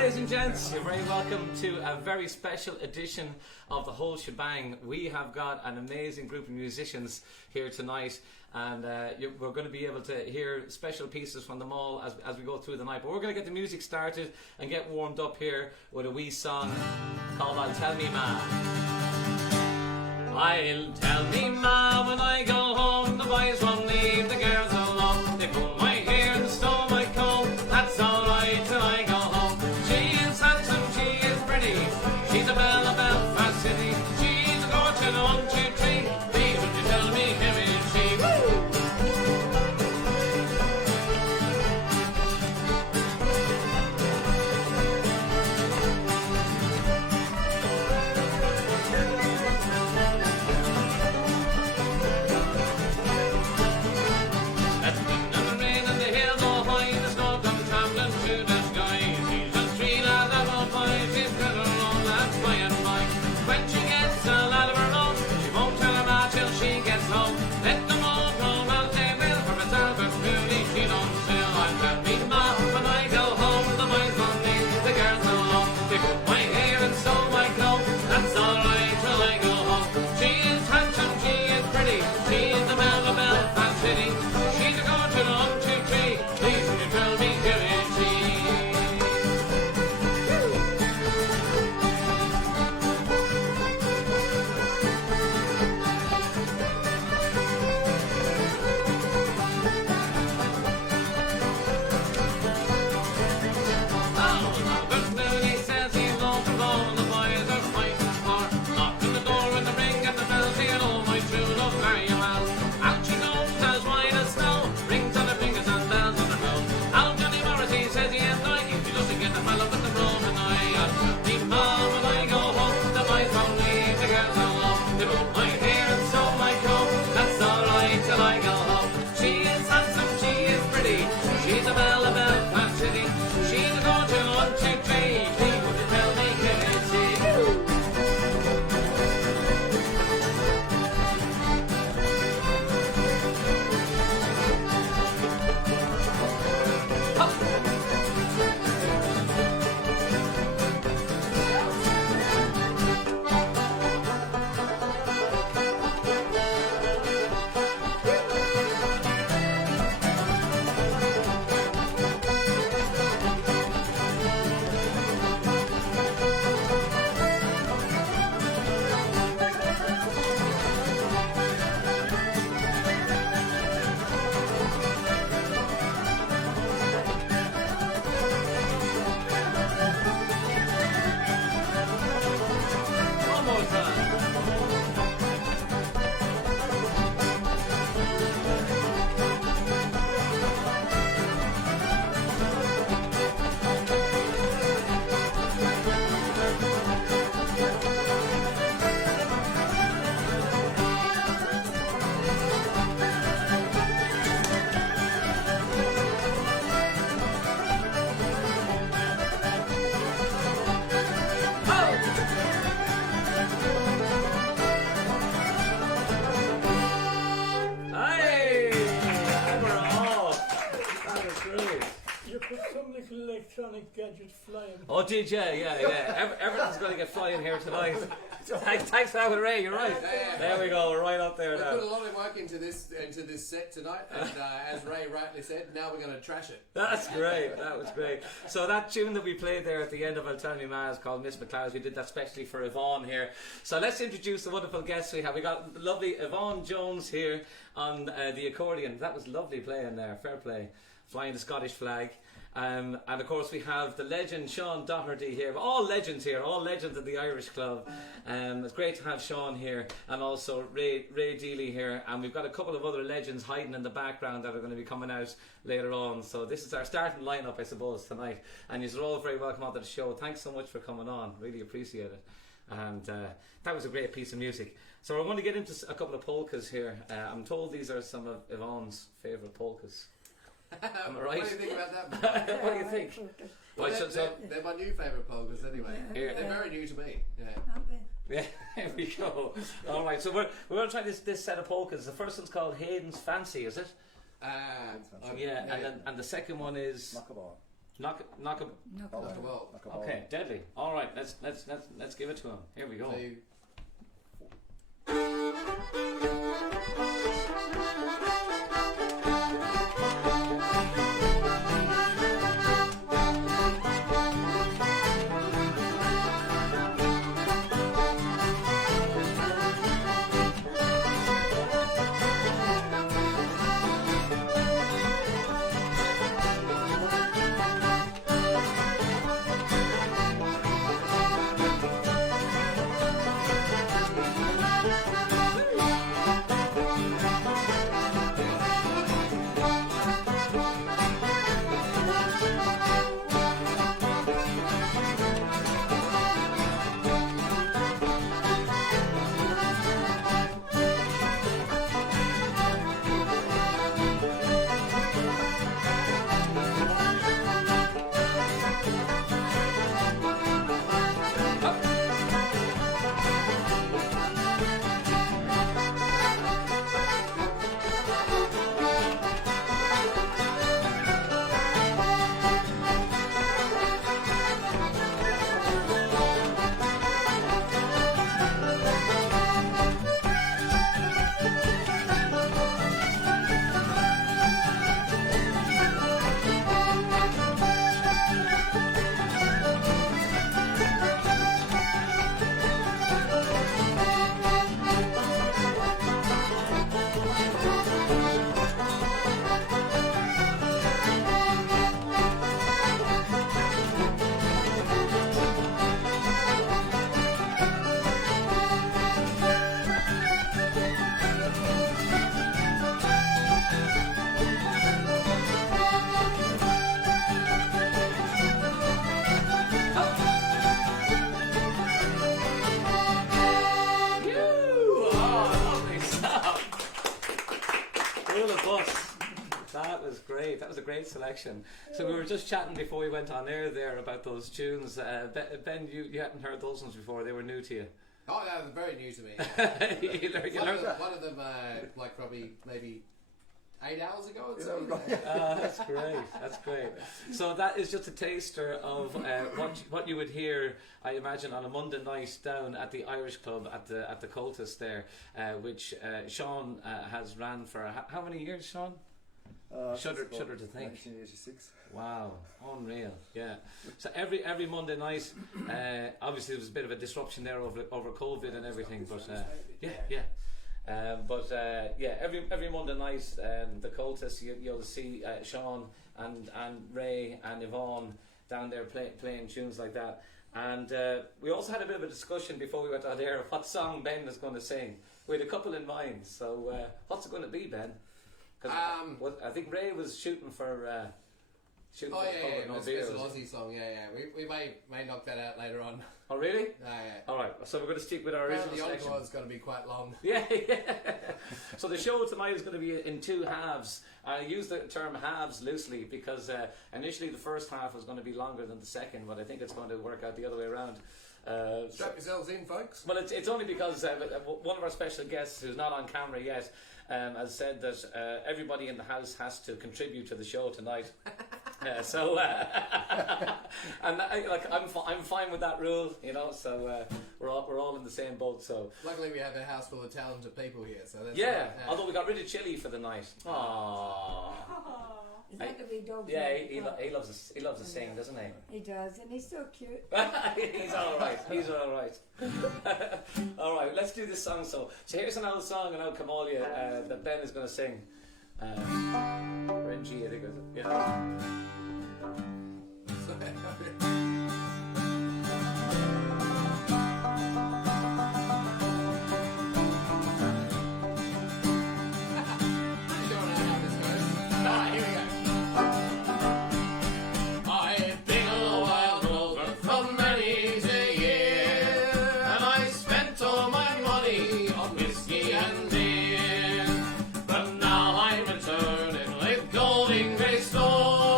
ladies and gents, you're very welcome to a very special edition of the whole shebang. We have got an amazing group of musicians here tonight, and we're going to be able to hear special pieces from them all as we go through the night. But we're going to get the music started and get warmed up here with a wee song called I'll Tell Me Ma. I'll tell me ma when I go home, the boys won't leave the girls alone. They pull my hair and stole my coat, that's alright till I go home. She is handsome, she is pretty, she's a belle of Belfast City. She's a fortune on 2, 3, please would you tell me who is she? Woo! Gadget flying. Oh, did you? Yeah. Everything's going to get flying here tonight. Thanks for that, Ray. You're right. There we go. We're right up there now. We put a lot of work into this set tonight, and as Ray rightly said, now we're going to trash it. That's great. That was great. So that tune that we played there at the end of I'll Tell Me Ma is called Miss McLeod. We did that specially for Yvonne here. So let's introduce the wonderful guests we have. We got lovely Yvonne Jones here on the accordion. That was lovely playing there. Fair play. Flying the Scottish flag. And of course we have the legend Sean Doherty here. All legends here, all legends of the Irish Club. It's great to have Sean here, and also Ray Dooley here, and we've got a couple of other legends hiding in the background that are going to be coming out later on. So this is our starting lineup, I suppose, tonight, and you're all very welcome onto the show. Thanks so much for coming on, really appreciate it. And that was a great piece of music. So we're going to get into a couple of polkas here. I'm told these are some of Yvonne's favourite polkas. Am I right? What do you think about that? What do you think? Well, they're my new favourite polkas anyway. Yeah. They're very new to me. Yeah, here we go. All right, so we're going to try this set of polkas. The first one's called Hayden's Fancy, is it? Yeah, And the second one is Knocknaboul. Knocknaboul. Okay, deadly. All right, let's give it to him. Here we go. Two. That was a great selection. So we were just chatting before we went on air there about those tunes. Ben, you hadn't heard those ones before. They were new to you. Oh, yeah, they're very new to me. One of them, like probably maybe 8 hours ago. That's great. That's great. So that is just a taster of what you would hear, I imagine, on a Monday night down at the Irish Club at the Coltis there, which Sean has ran for how many years, Sean? Shudder to think. 1986. Wow, unreal. Yeah. So every Monday night, obviously there was a bit of a disruption there over COVID and everything, but every Monday night, the Coltis, you'll see Sean and Ray and Yvonne down there playing tunes like that. And we also had a bit of a discussion before we went on air of what song Ben was going to sing. We had a couple in mind. So what's it going to be, Ben? Because I think Ray was shooting for. It's an Aussie song. We may knock that out later on. Oh really? Yeah. All right. So we're going to stick with our original the selection. encore is going to be quite long. Yeah. So the show tonight is going to be in two halves. I use the term halves loosely because initially the first half was going to be longer than the second, but I think it's going to work out the other way around. Strap yourselves in, folks. Well, it's only because one of our special guests, who's not on camera yet, has said that everybody in the house has to contribute to the show tonight. I'm fine with that rule, you know. So we're all in the same boat. So luckily we have a house full of talented people here. So that's yeah. Although we got rid of Chili for the night. Aww. Is that the wee dog? Yeah, he loves to sing, doesn't he? He does, and he's so cute. He's all right. All right, let's do this song. So here's an old song, an old Camolia that Ben is going to sing. We're in G, I think, is it? Yeah. But now I'm returning with golden grey stone.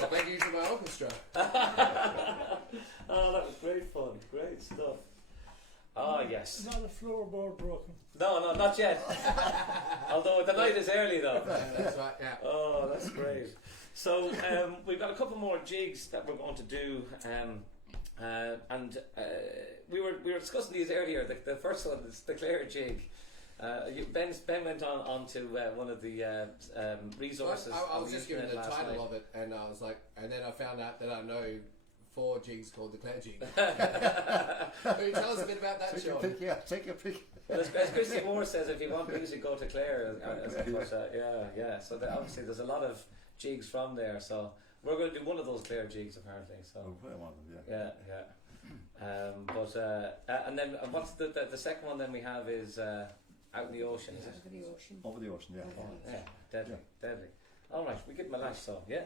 Well, thank you to my orchestra. Oh, that was great fun. Great stuff. Oh, yes. Not a floorboard broken. No, not yet. Although the night is early, though. That's right, yeah. Oh, that's great. So we've got a couple more jigs that we're going to do, and we were discussing these earlier. The first one is the Clare jig. Ben went on to one of the resources. I was just given the title night. of it, and I was like, and then I found out that I know 4 jigs called the Clare jig. Can you tell us a bit about that, Sean? Take a pick. Well, as Christy Moore says, if you want music, go to Clare. Yeah. So obviously there's a lot of jigs from there. So we're going to do one of those Clare jigs apparently. So yeah. And then what's the second one? Then we have is out in the ocean. Is it? Over the ocean. Over the ocean, yeah. Oh, yeah, deadly. All right, we give him a lash. So yeah.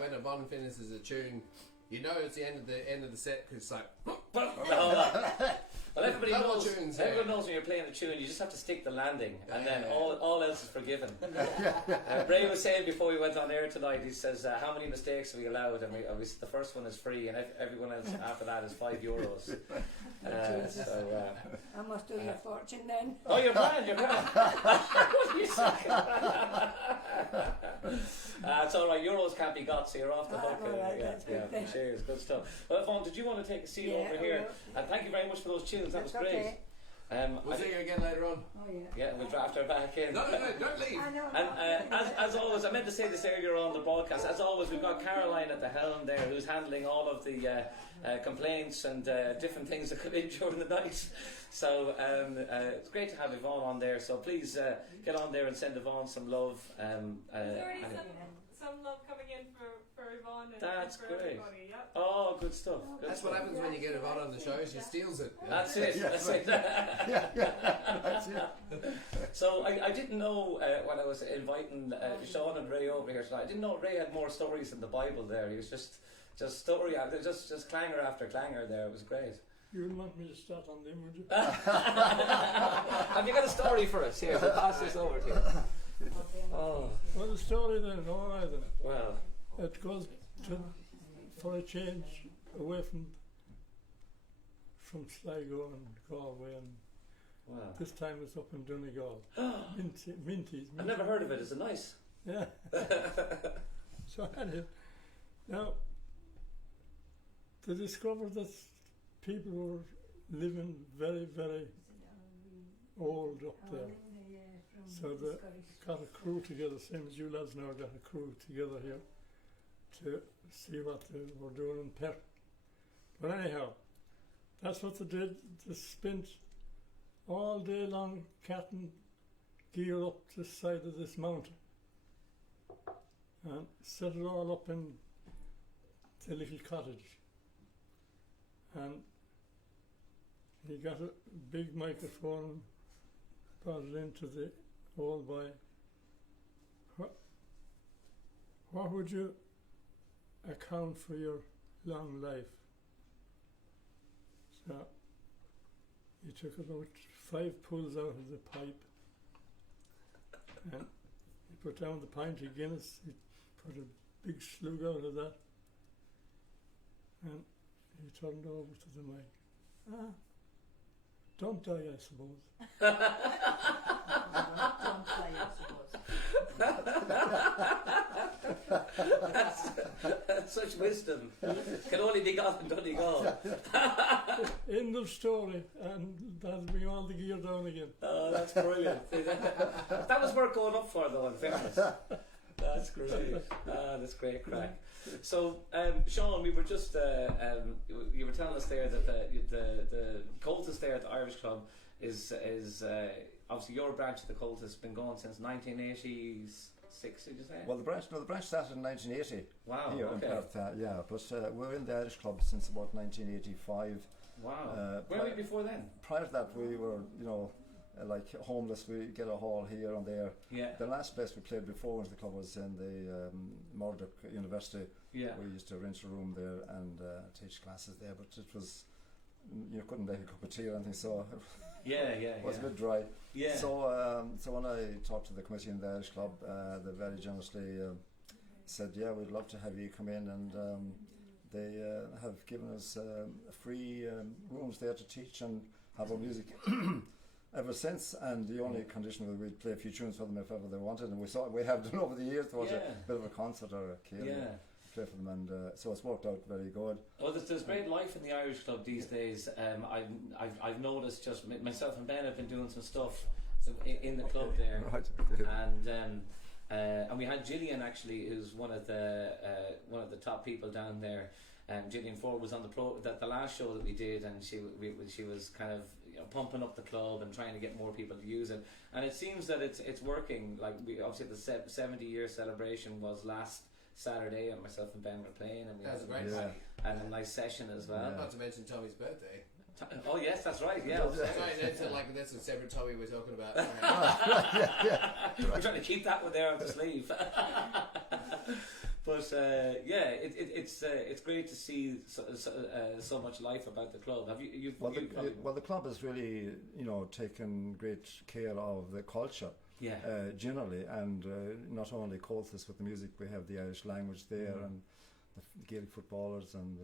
When Yvonne finishes a tune, you know it's the end of the set because it's like. Well, everybody Double knows. tunes, Everyone yeah. knows when you're playing a tune, you just have to stick the landing, and then all else is forgiven. Ray was saying before we went on air tonight, he says, "How many mistakes are we allowed?" And the first one is free, and everyone else after that is €5. I must do your fortune then. Oh, you're grand. What are you saying? It's all right. Euros can't be got, so you're off the hook. All right, that's good then. Cheers, good stuff. Well, Yvonne, did you want to take a seat over I here? will. And thank you very much for those tunes. That That's was great. okay. We'll see you again later on. Oh yeah. Yeah, we'll draft her back in. No, don't leave. I know. And as always, I meant to say this earlier on the broadcast. As always, we've got Caroline at the helm there, who's handling all of the complaints and different things that come in during the night. So it's great to have Yvonne on there. So please get on there and send Yvonne some love. There's already some love coming in for Yvonne and That's for great. everybody. Yep. Oh, good stuff. Good That's stuff. what happens when you get Yvonne on the show. She steals it. That's it. Yeah, That's right. it. That's it. So I didn't know when I was inviting Sean and Ray over here tonight. I didn't know Ray had more stories in the Bible. There, he was just story after just clangor after clangor. There, it was great. You wouldn't want me to start on them, would you? Have you got a story for us? Here, we'll pass this over to you. Oh, Well, the story then, all right then. well, It goes for a change away from Sligo and Galway, and wow. this time it's up in Donegal. Minties. I've never heard of it. Is it nice? Yeah. So I had it. Now, they discovered that people were living very, very old up there. So they got a crew together, same as you lads now got a crew together here to see what they were doing in Perth. But anyhow, that's what they did. They spent all day long carting gear up the side of this mountain and set it all up in the little cottage. And he got a big microphone, brought it into the old boy. What would you account for your long life? So he took about 5 pulls out of the pipe and he put down the pint of Guinness, he put a big slug out of that and he turned over to the mic. Don't die, I suppose. Don't play, I suppose. That's such wisdom. Can only be got in Donegal. End of story, and that'll bring all the gear down again. Oh, that's brilliant. That was worth going up for, though, in fairness. That's great. That's great crack. So, Sean, we were just you were telling us there that the Coltis there at the Irish Club is obviously your branch of the Coltis has been going since 1986. Did you say? Well, the branch started in 1980. Wow. Here in Perth, but we're in the Irish Club since about 1985. Wow. Where were you before then? Prior to that, we were, like homeless. We get a hall here and there. Yeah. The last place we played before into the club was in the Murdoch University. Yeah. We used to rent a room there and teach classes there, but it was, you couldn't make a cup of tea or anything, so it was a bit dry. Yeah. So when I talked to the committee in the Irish Club, they very generously said, yeah, we'd love to have you come in, and they have given us free rooms there to teach and have our music ever since, and the only condition was we'd play a few tunes for them if ever they wanted, and we have done over the years. There was a bit of a concert or a key play for them, and so it's worked out very good. Well, there's great life in the Irish Club these days. I've noticed, just myself and Ben have been doing some stuff in the club there, Right. and we had Gillian actually, who's one of the top people down there. Gillian Ford was on the last show that we did, and she was kind of pumping up the club and trying to get more people to use it. And it seems that it's working. Like obviously the 70-year celebration was last Saturday, and myself and Ben were playing, and we had a great night. And a nice session as well. Not to mention Tommy's birthday. Oh yes, that's right. Yeah. That's a separate Tommy we're talking about. We're trying to keep that one there on the sleeve. But it's great to see so much life about the club. Have you? The club has really, taken great care of the culture. Yeah. Generally, and not only Coltis, but the music. We have the Irish language there, and the Gaelic footballers, and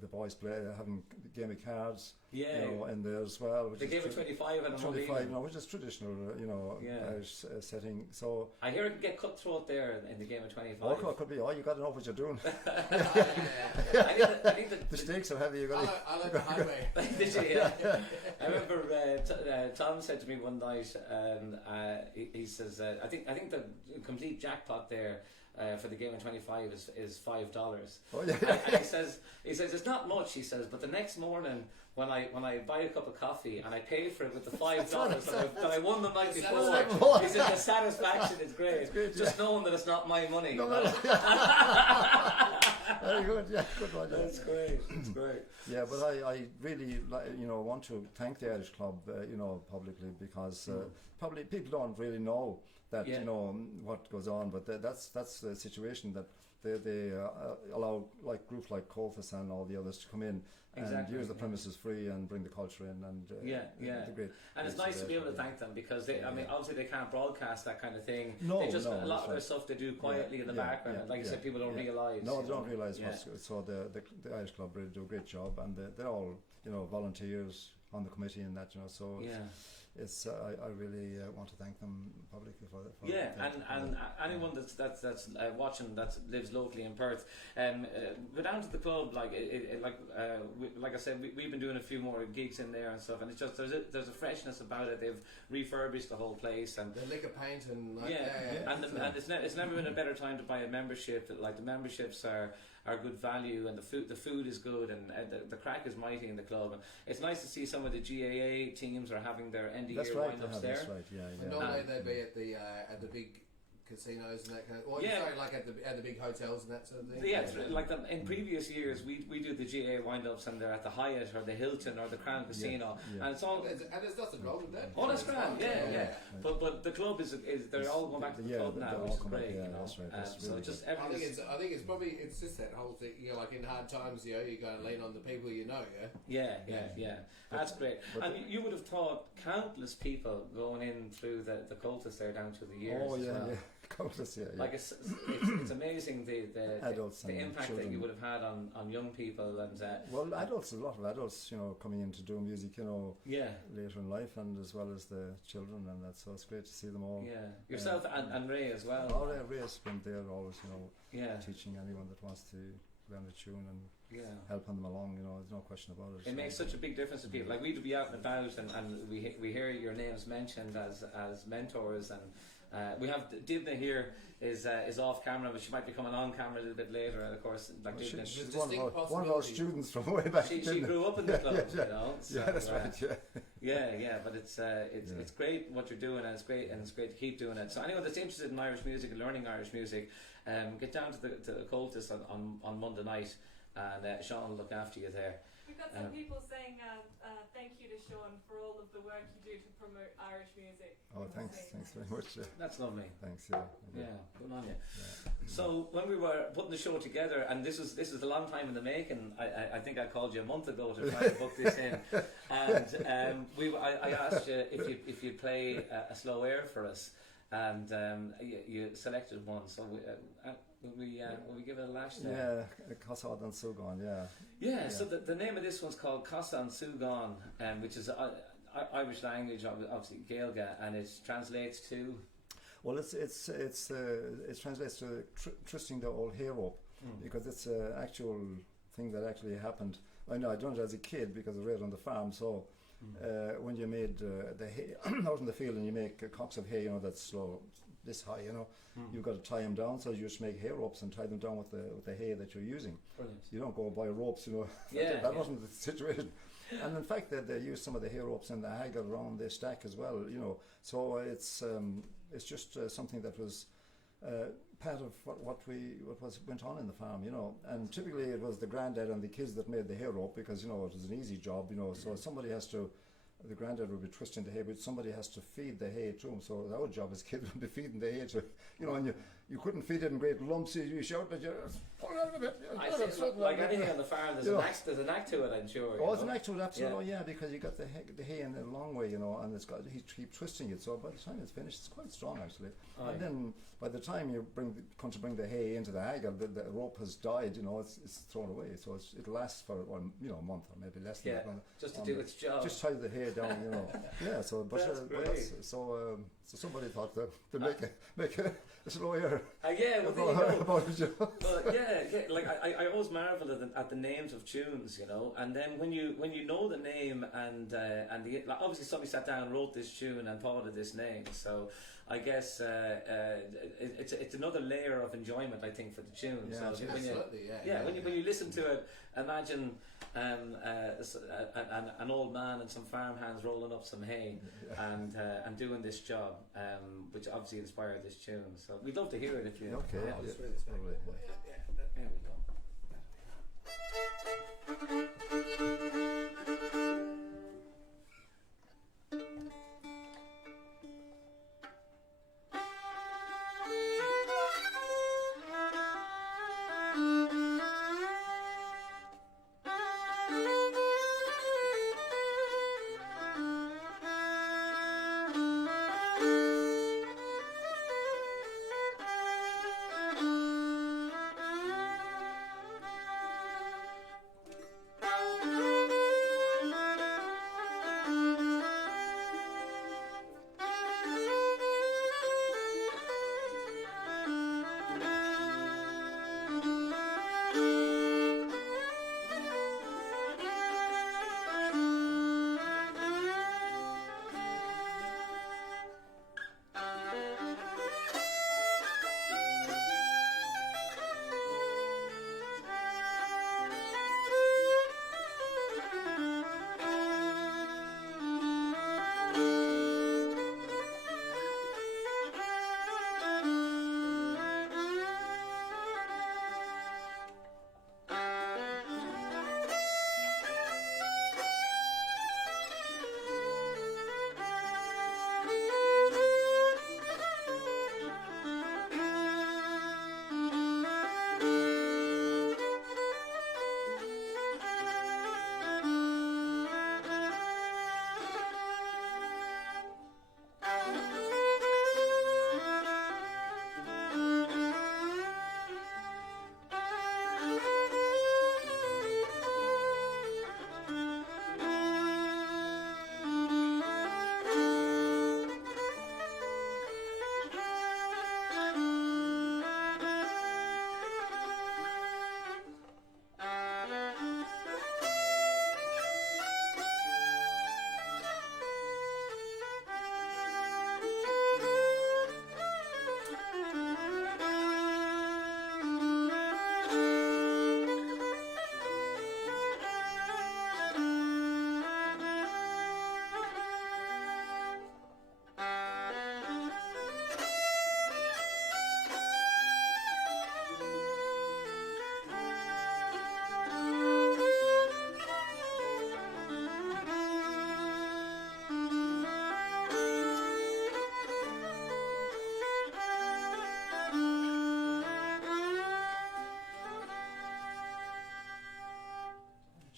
the boys having the game of cards. Yeah. In there as well. The game of 25 and 25, which is traditional, Irish setting. So I hear it can get cutthroat there in the game of 25. Oh, it could be. Oh, you got to know what you're doing. I think that the stakes are heavy. I like the highway. Did you? Yeah. I remember Tom said to me one night, he says, I think the complete jackpot there for the game of 25 is $5. Oh, yeah. And he says it's not much. He says, but the next morning when I buy a cup of coffee and I pay for it with the $5 that I won the night before, he says the satisfaction is great. It's great, just knowing that it's not my money. Very good, yeah, good one. Yeah. That's great. It's great. Yeah, but I really want to thank the Irish Club, publicly, because probably people don't really know that what goes on, but that's the situation that they allow like groups like Coltis and all the others to come in and use the premises free and bring the culture in, and great. And it's nice to be able to thank them, because obviously they can't broadcast that kind of thing. No, a lot of their stuff they do quietly in the background. Like you said, people don't realise. No, they don't realise what's so the Irish Club really do a great job, and they're all volunteers on the committee and that, so it's I really want to thank them publicly for that. And anyone that's watching that lives locally in Perth, go down to the club. Like I said, we've been doing a few more gigs in there and stuff, and it's just there's a freshness about it. They've refurbished the whole place, and the liquor paint and and it's never been a better time to buy a membership. Like the memberships are good value, and the food is good, and the crack is mighty in the club. And it's nice to see some of the GAA teams are having their end of year wind-ups there. That's right, yeah. Normally they'd be at the big casinos and that kind of, or sorry, like at the big hotels and that sort of thing. Yeah, in previous years we do the GA wind-ups and they're at the Hyatt or the Hilton or the Crown Casino, and it's all. And there's nothing wrong with that. Oh, that's grand, yeah. But the club is they're all going back to the club now, which is great. That's right. So just I think it's probably just that whole thing. You know, like in hard times, you got to lean on the people you know. Yeah. That's great. And you would have taught countless people going in through the cultists there down through the years. Oh yeah, as well. Countless, yeah. Like it's amazing the adults the impact children. that you would have had on young people and well, adults, a lot of adults, coming in to do music, later in life, and as well as the children, and that's so it's great to see them all. Yeah, yourself and Ray as well. Oh, Ray's been there always, teaching anyone that wants to learn a tune and helping them along. There's no question about it. It makes such a big difference to people. Like we'd be out and about, and we hear your names mentioned as mentors, and we have Dympna here is off camera, but she might be coming on camera a little bit later. And of course, like Dympna, she's one of our students from way back. She grew up in the club, So, that's right. Yeah. But it's great what you're doing, and it's great to keep doing it. So anyone that's interested in Irish music and learning Irish music, get down to the cultists on Monday night, and Sean will look after you there. We've got some people saying thank you to Sean for all of the work you do to promote Irish music. Oh, thanks very much. That's lovely. Thanks. Yeah, good on you. So when we were putting the show together, and this was a long time in the making. I think I called you a month ago to try to book this in, and I asked you if you'd play a slow air for us, and you selected one. So will we give it a lash there? Yeah, Casadh and tSúgáin. Yeah. So the name of this one's called Casadh and tSúgáin, which is Irish language, obviously Gaeilge, and it translates to. Well, it translates to twisting the old hay rope, because it's an actual thing that actually happened. I know I done it as a kid because I read on the farm. So when you made the hay out in the field, and you make cocks of hay, that's this high, you've got to tie them down. So you just make hay ropes and tie them down with the hay that you're using. Brilliant. You don't go buy ropes, that wasn't the situation. And in fact, they use some of the hay ropes in the haggle around the stack as well, So it's just something that was part of what went on in the farm, And typically it was the granddad and the kids that made the hay rope, because it was an easy job, So somebody has to. The granddad would be twisting the hay, but somebody has to feed the hay to him. So our job as kids would be feeding the hay to, and you couldn't feed it in great lumps. You shout, but you pull it out of it. Like anything on the farm, there's a knack to it, I'm sure. Oh, there's a knack to it, absolutely, yeah, because you got the hay in a long way, and it's got he keep twisting it. So by the time it's finished, it's quite strong actually. And then by the time you come to bring the hay into the haggle, the rope has died. It's thrown away. So it lasts for a month or maybe less than that. Just to do its job. Just tie the hay down, Yeah. So, so somebody thought to make a slow air. Well, there you go. About it, Well, like I always marvel at the names of tunes, and then when you know the name and obviously somebody sat down and wrote this tune and thought of this name, so I guess it's another layer of enjoyment, I think, for the tune. Yeah, so absolutely, when you listen to it, imagine an old man and some farmhands rolling up some hay and doing this job, which obviously inspired this tune. So we'd love to hear it if you. Okay. Yeah. I'll just read this back. There we go.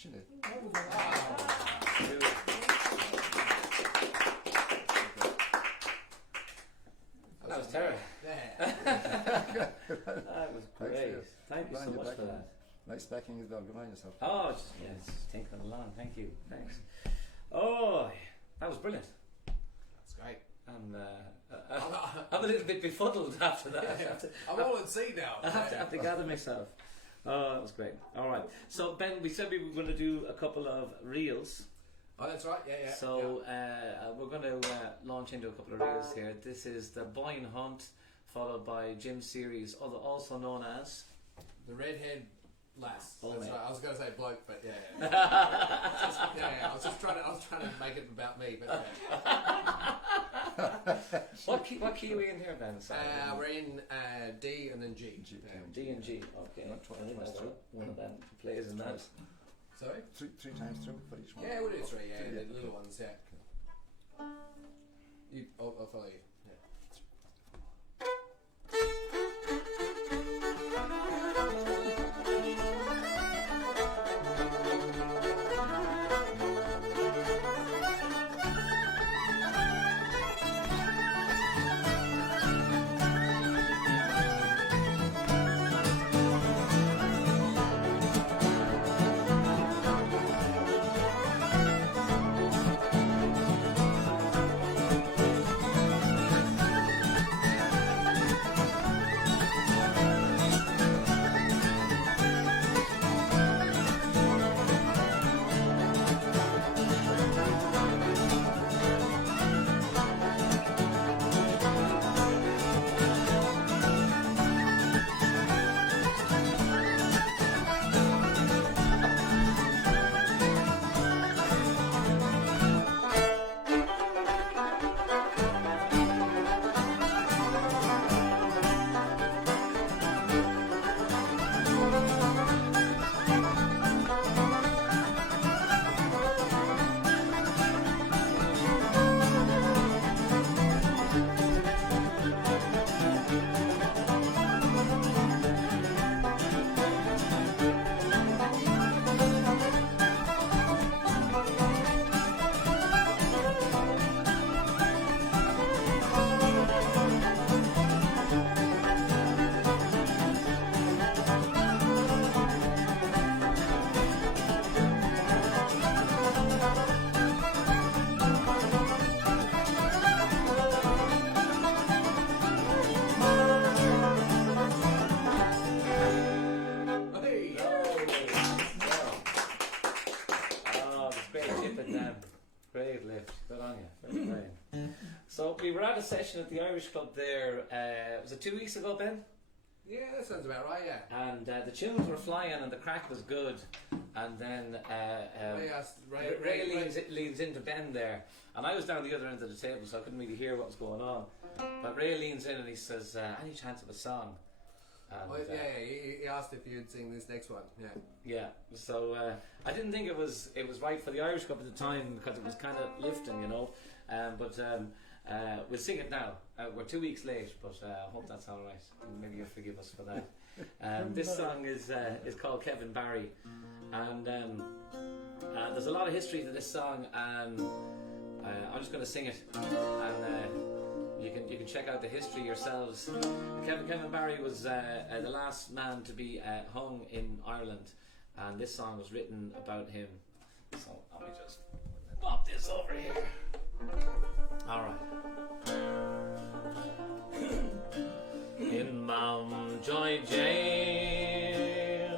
Actually. That was terrible. Yeah. That was great. Thank you so much for that. Nice backing as well. Good on yourself. Oh, just, yes, tinkling along. Thank you. Thanks. Oh, that was brilliant. That's great. And I'm a little bit befuddled after that. I'm all at sea now. I have to gather myself. Oh, that was great. All right. So, Ben, we said we were going to do a couple of reels. Oh, that's right. Yeah, yeah. So we're going to launch into a couple of reels here. This is the Boyne Hunt, followed by Jim's series, also known as the redhead lass. Oh, That's mate. right. I was going to say bloke, but yeah. Yeah. I was trying to make it about me, but yeah. What key are we in here, Ben? Sorry. We're in D and then G. D and G. Okay. One of them plays in that. Sorry? Three times through for each one. Yeah, we'll do three. Yeah, the little ones. Yeah. I'll follow you. Great lift. Good on you. Very fine. So we were at a session at the Irish Club there, was it 2 weeks ago, Ben? Yeah, that sounds about right, yeah. And the tunes were flying and the crack was good. And then Ray leans into Ben there. And I was down the other end of the table, so I couldn't really hear what was going on. But Ray leans in and he says, any chance of a song? And, he asked if you'd sing this next one. Yeah. So I didn't think it was right for the Irish Cup at the time because it was kind of lifting, you know. But we'll sing it now. We're 2 weeks late, but I hope that's all right. Maybe you'll forgive us for that. This song is called Kevin Barry, and there's a lot of history to this song, and I'm just going to sing it, and you can check out the history yourselves. Kevin Barry was the last man to be hung in Ireland, and this song was written about him. So let me just pop this over here. All right. In Mountjoy jail,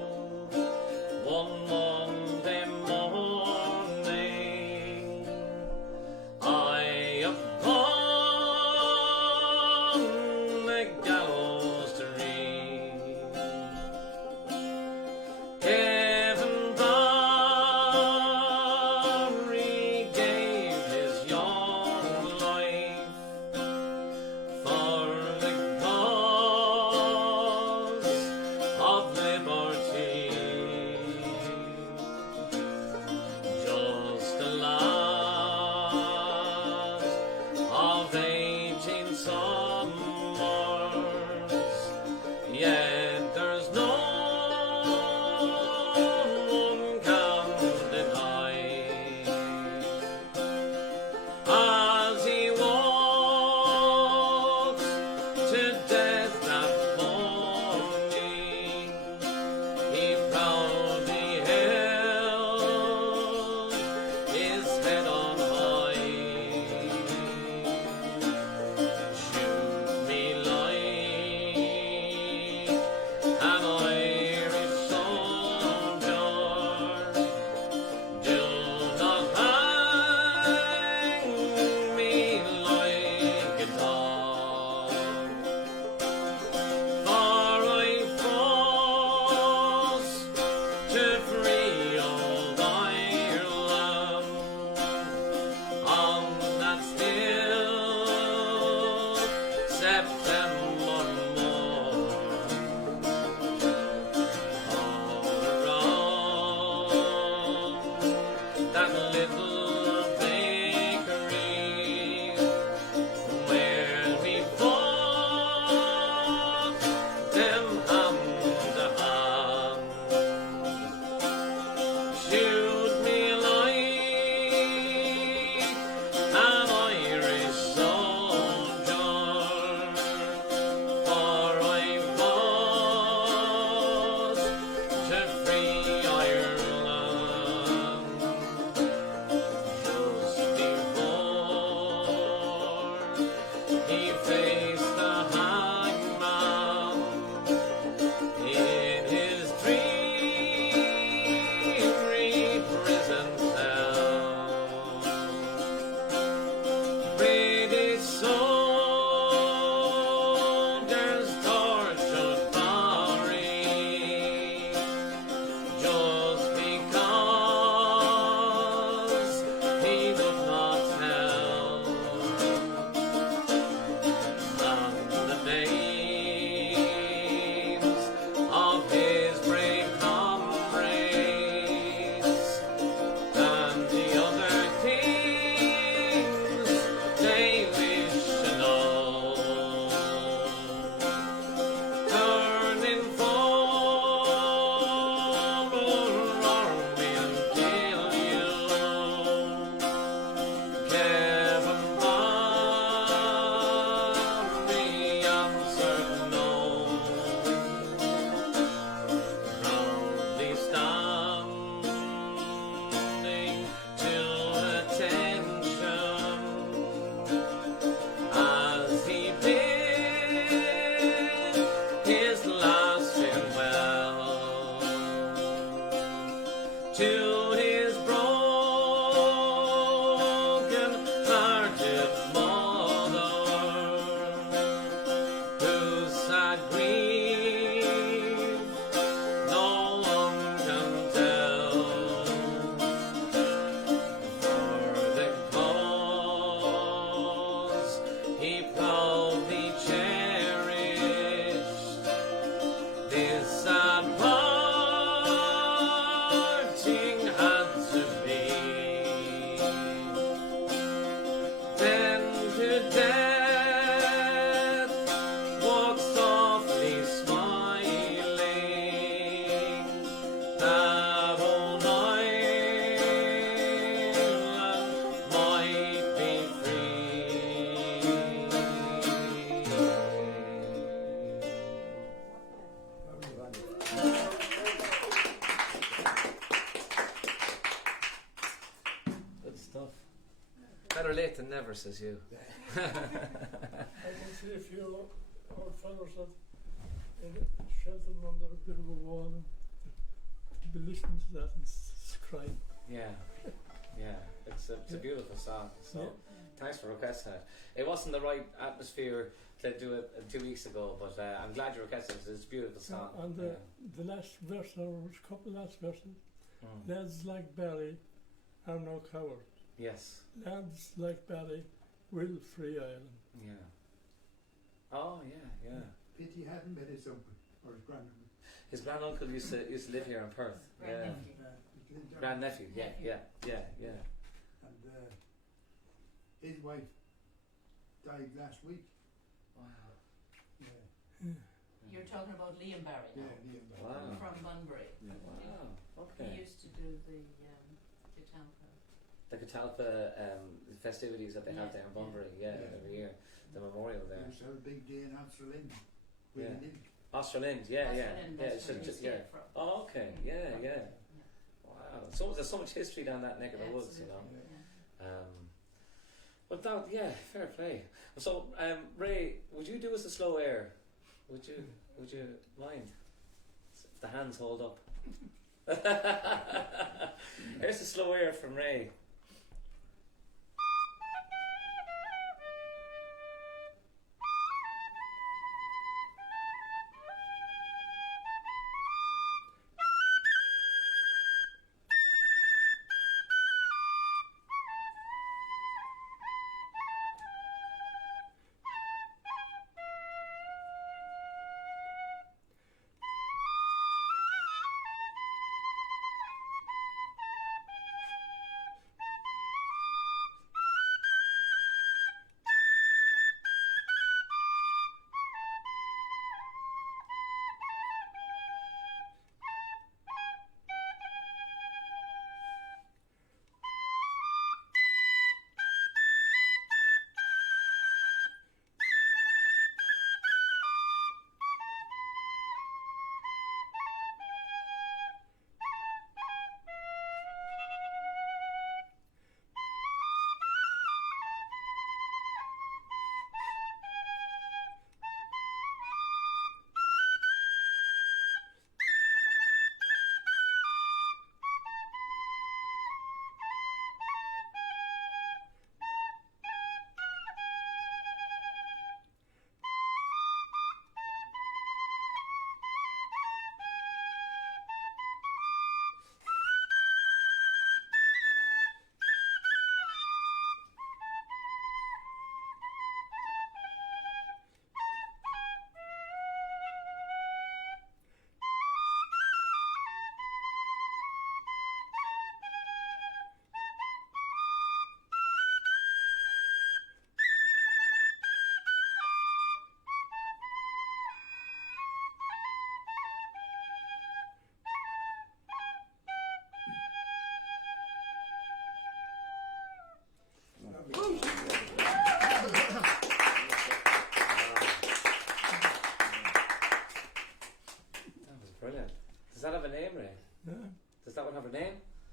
one Monday morning, I upon the gallows tree, Kevin Barry gave his young life for the cause that little bakery where we bought them ham to ham. Shoot me like an Irish soldier, for I was to free Ireland just before he faced the hangman in his dreary prison cell. British soldiers tortured Barry just because he would not tell. And the names of his brave comrades and the other things they wish to know. Turning forward or we'll kill you. Kevin Barry answered no. Proudly standing to attention as he bid his last farewell to his broken-hearted mother, whose sad grief no one can tell. For the cause he proudly cherished, this sad parting had to be. Then to death walked softly smiling, that old Ireland might be free. Good stuff. Better late than never, says you. I can see a few old fellows that sheltered under a bit of a wall and be listening to that and crying. Yeah, yeah, it's a beautiful song. So Yeah. thanks for requesting it. It wasn't the right atmosphere to do it 2 weeks ago, but I'm glad you requested it. It's a beautiful song. And the last verse, there was a couple of last verses. Mm. Lads like Barry are no cowards. Yes, Lads like Barry will free Ireland. yeah. Oh yeah, yeah. Pity he hadn't met his uncle or his granduncle. His granduncle used to live here in Perth. Yeah. Grandnephew. Yeah, yeah, yeah, yeah. And his wife died last week. Wow. Yeah, You're talking about Liam Barry now, Liam. Wow. from Bunbury. Wow. He Okay. used to do the Tampa. The Catalpa festivities that they have Yeah, there in Bunbury, yeah, yeah. every year. The memorial They there. used to have a big day in Amsterdam. Yeah. Live. Australind, yeah, yeah, Australind, yeah. that's It's where he just, yeah. escaped from. Oh, okay, yeah, yeah. Wow. So there's so much history down that neck of the woods, you know. Absolutely, yeah. But that, yeah, fair play. So, Ray, would you do us a slow air? Would you mind? If the hands hold up. Here's the slow air from Ray.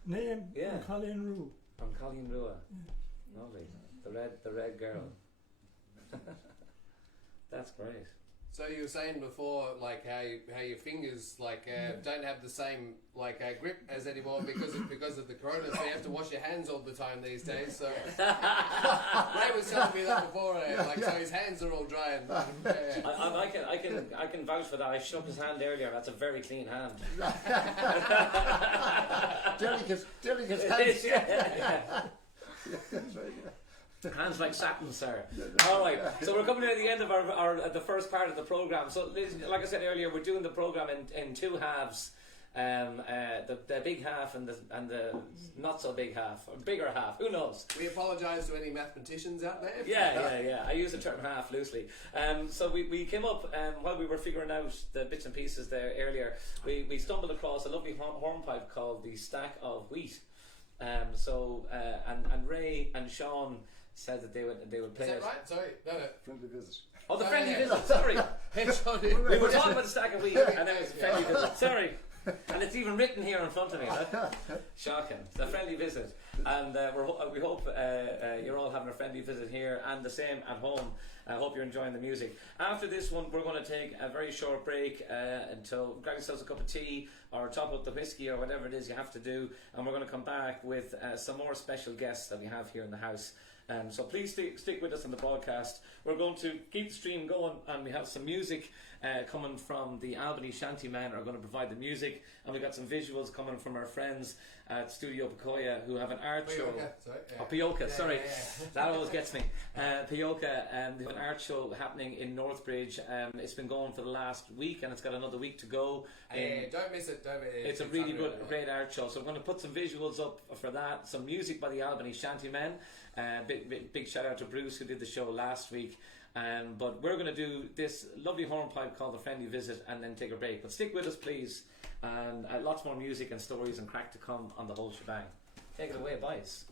Name? Yeah. Colleen Rue. From Colleen Rua. Lovely. The red girl. That's great. So you were saying before, like how your fingers don't have the same grip as anymore because of the corona. So you have to wash your hands all the time these days. So Ray was telling me that before. So his hands are all dry. And, I can vouch for that. I shook his hand earlier. That's a very clean hand. Delicate It is, hands. yeah. Hands like satin, sir. All right, so we're coming to the end of our the first part of the program. So, like I said earlier, we're doing the program in two halves. The big half and the not so big half, or bigger half. Who knows? we apologise to any mathematicians out there. Yeah. I use the term half loosely. So we came up while we were figuring out the bits and pieces there earlier. We stumbled across a lovely hornpipe called the Stack of Wheat. And Ray and Sean said that they would play Is that it. right? Sorry, no. Friendly visit. Oh, the Oh, friendly yeah. visit. Sorry, we were Yeah. talking about the Stack of Wheat, and then it was a friendly visit. Sorry. And it's even written here in front of me. Shocking. It's a friendly visit, and we hope you're all having a friendly visit here, and the same at home. I hope you're enjoying the music. After this one, we're going to take a very short break until grab yourselves a cup of tea or top up the whiskey or whatever it is you have to do, and we're going to come back with some more special guests that we have here in the house. So please stick with us on the broadcast. We're going to keep the stream going, and we have some music coming from the Albany Shantymen are going to provide the music, and we've got some visuals coming from our friends at Studio Picoya who have an art show. Polka, sorry. That always gets me. Polka, they have an art show happening in Northbridge. It's been going for the last week, and it's got another week to go. Don't miss it. It's a really great art show. So I'm going to put some visuals up for that. Some music by the Albany Shantymen. Big shout out to Bruce who did the show last week. But we're going to do this lovely hornpipe called The Friendly Visit and then take a break. But stick with us, please. And lots more music and stories and crack to come on the whole shebang. Take it away, boys.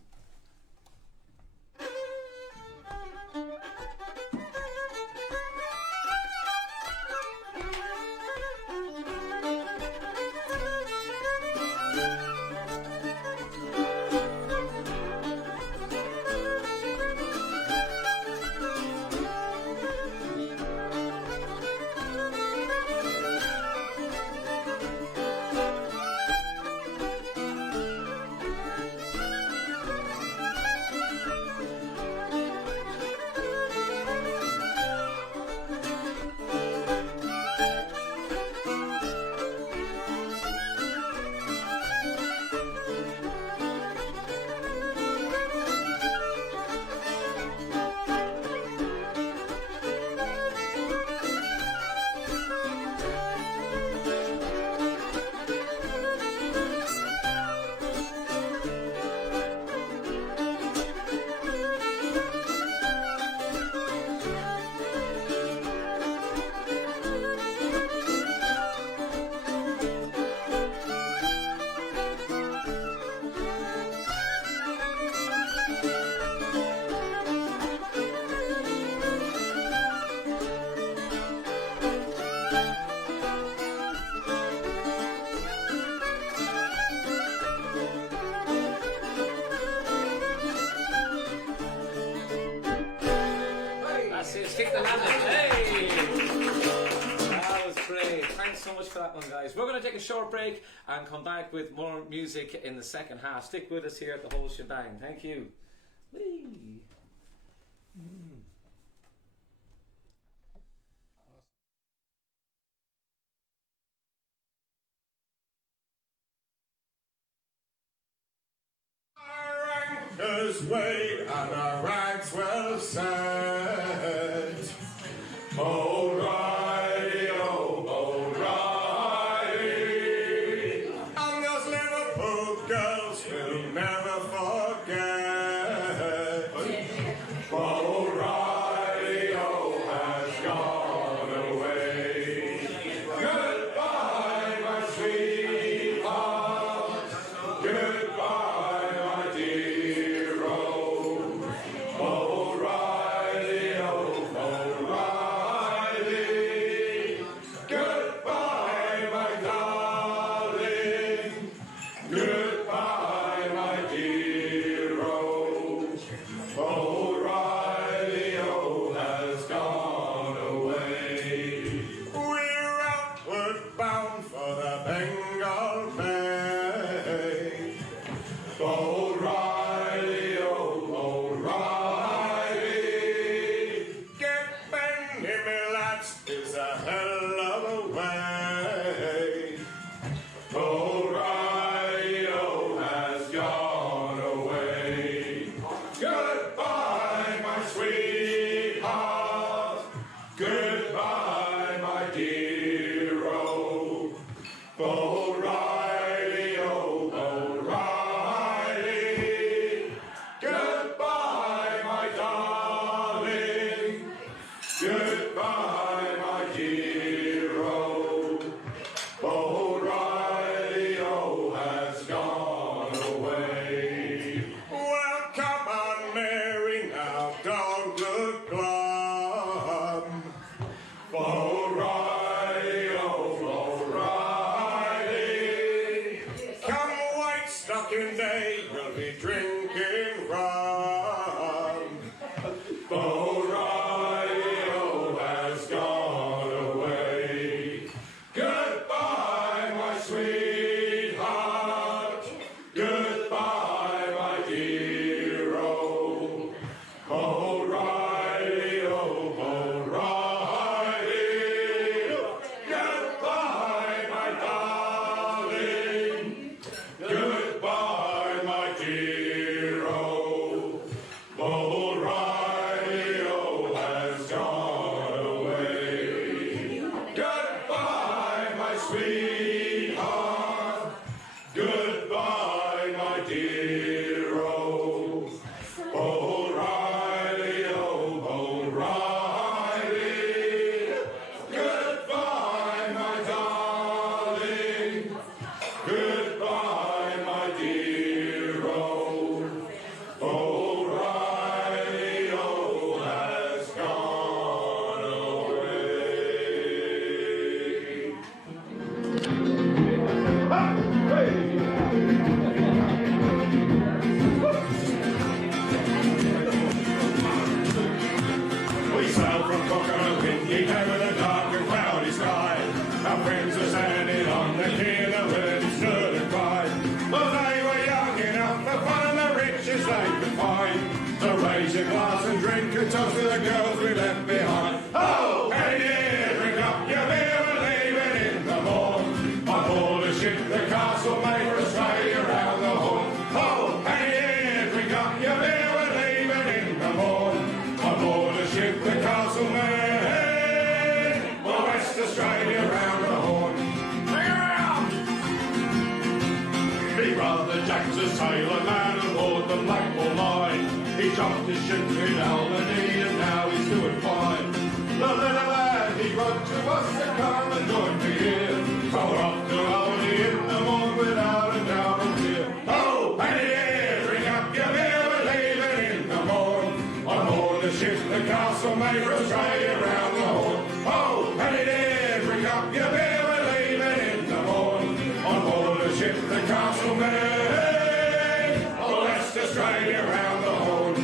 Kick the landing. Hey! That was great. Thanks so much for that one, guys. We're going to take a short break and come back with more music in the second half. Stick with us here at the whole shebang. Thank you. Whee! Anchor's weighed and our rags well set. O'Reilly, oh O'Reilly, and those Liverpool girls will never forget. O'Reilly, oh, has gone away. Goodbye, my sweetheart. Goodbye, my dear old O'Reilly, oh O'Reilly. Goodbye, my darling. Goodbye. O'Reilly, oh, O'Reilly. Get bendy, me lads, is a hell of a way. O'Reilly, oh, has gone away. Goodbye, my sweetheart. Goodbye, my dear old O'Reilly, oh, O'Reilly. Goodbye, my darling. Goodbye, my dear old O'Reilly, oh, has gone away. Well, come on, Mary, now don't look glum. O'Reilly, oh, O'Reilly. Come White Stocking Day, we'll be drinking rum. O'Reilly, oh, has gone away. Goodbye, my sweetheart. Goodbye, my dear old O'Reilly, oh, O'Reilly. Goodbye, my darling. Goodbye, my dear old O'Reilly, oh, has gone away. Goodbye, my sweetheart. Goodbye, my dear old O'Reilly, oh, O'Reilly. Goodbye, my darling. Goodbye, my dear old O'Reilly, oh, has gone away. We sailed from Polka on a windy day with a dark and cloudy sky. Our friends were standing on the quay and the women stood and cried. Well, they were young enough for fun and the riches they could find. To raise a glass and drink and toast to the girls we left behind. Oh, hey dear, drink up your beer and leave it in the morn. On board a ship, the castle made for Australia round the horn. Oh, hey dear, drink up your beer and leave it in the morn. On board a ship, the castle made for West Australia round the horn. Bring around! Me brother Jack's a sailor man aboard the Blackbird line. He jumped his ship in Albany and now he's doing fine. The little lad he wrote to us to come and join me here. So we're off to Albany in the morning without a doubt of fear. Oh, hey dear, drink up your beer and leave it in the morn. On board the ship, the castle made for Australia round the horn. Oh, hey dear, drink up your beer and leave it in the morn. On board the ship, the castle made for West Australia round the horn.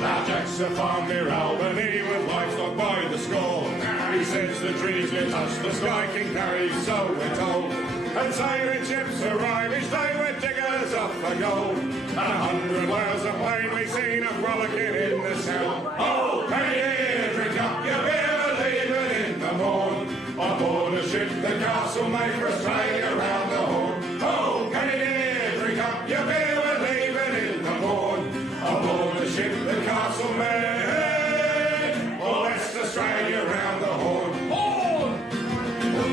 Now Jack's a farm near Albany with livestock by the score. He says the trees that touch the sky can carry, so we're told. And sailing ships arrive each day with diggers up for gold. And 100 miles of plain we've seen a frolicking in the sound. Oh, hey dear, drink up your beer and leave it in the morn. On board a ship, the castle made for Australia round the horn. Oh, hey dear, drink up your beer and leave it in the morn. On board a ship, the castle made for West Australia round the horn. Horn!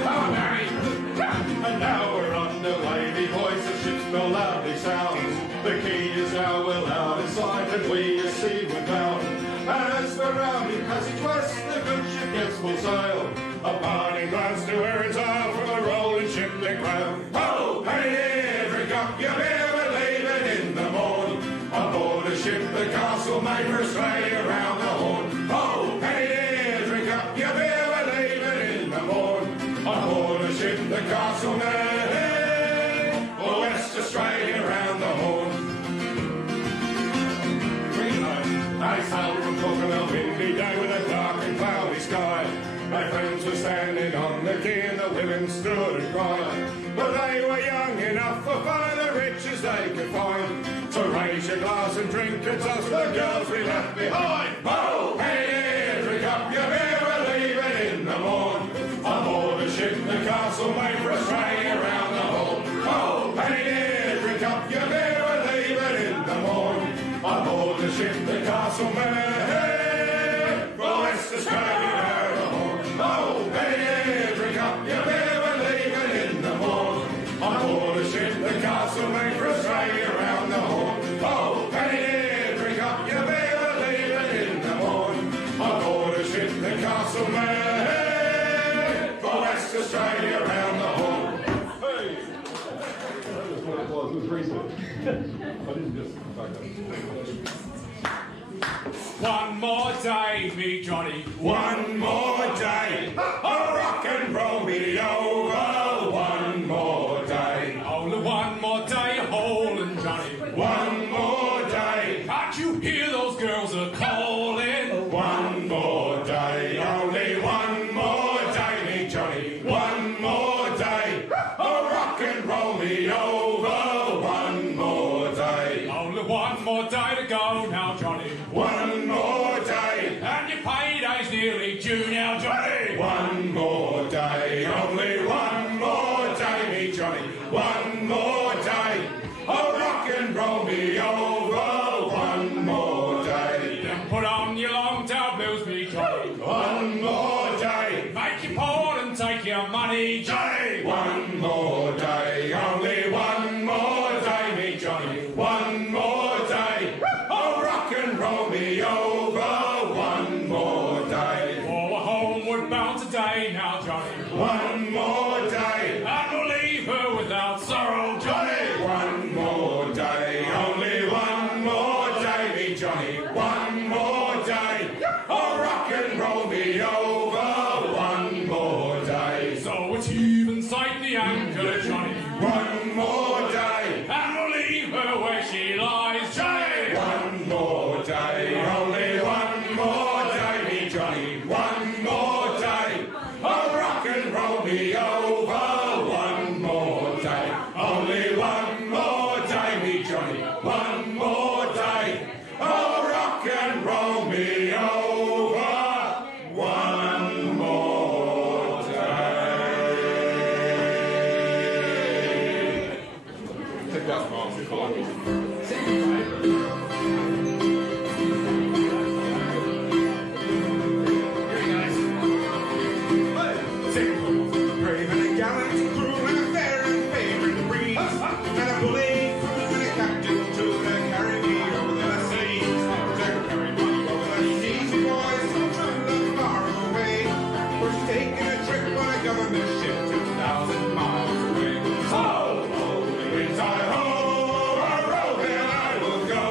Oh, Mary! And now we're underway, me voice the ship's no loudly sounds. The key is now well out in sight and we are seaward bound. And as for rounding passage west, the good ship gets full sail. A parting glance to her it's all from a rolling ship they ground. Oh, hey dear, drink up your beer and leave it in the morn. On board a ship, the castle made for Australia round the horn. Oh, hey dear, drink up your beer and leave it in the morn. On board a ship, the castle made for West Australia round the horn. I sailed from Polka on a windy day with a dark and cloudy sky. My friends were standing on the quay and the women stood and cried. But they were young young enough for fun of the riches they could find. So raise your glass and drink a toast to the girls we left behind. Ho! Hey, drink up your beer, we're leaving in the morn. Aboard the ship, the castle made for us straight around the horn. Ho! Hey, drink up your beer, we're leaving in the morn. Aboard the ship, the castle made for West Australia the horn. Ho! Hey, drink up your beer, we're leaving in the morn. Aboard the ship, the castle made for us straight around the horn. Oh, hey, drink up your beer, we're leaving in the morn. Aboard the ship, the castle made for West Australia round the horn. Hey! That was what it was with research. I didn't just fuck up. One more day, me Johnny. One more day. Oh, rock and roll me over. One more day. Only one more day, Hole and Johnny. One more day. Can't you hear those girls are calling? One more day. Only one more day, me Johnny. One more day. Oh, rock and roll me over. One more day. Only one more day to go now, Johnny. One more day. And your payday's nearly due now, Johnny. One more day. Only one more day, me Johnny. One more day. Oh, rock and roll me over. One more day. Then put on your long tail blues, me Johnny. One more day. Make your port and take your money, Johnny. One more day. Only one more day, me Johnny. One more day. Oh, rock and roll me over. One more day. Oh, we're homeward bound today now, Johnny. One more day. And we'll leave her without sorrow, Johnny. One more day. Only one more day, me Johnny. One more day. Oh, rock and roll me over. One more day. So it's even sight the anchor, Johnny. One more day. And we'll leave her where she lies, Johnny. One more day. Only one more day, me Johnny. One more day. Oh, rock and roll me over. One more day. Only one more day, me Johnny. One more day. Oh, rock and roll me over. One more day. Take that from brave and a gallant crew and a fair and favoured breeze, and a bully crew and a captain to carry me over the seas, to carry me over the seas, boys, from true love far away. We're taking a trip on a government ship 2,000 miles away. So, the winds I row, and I will go.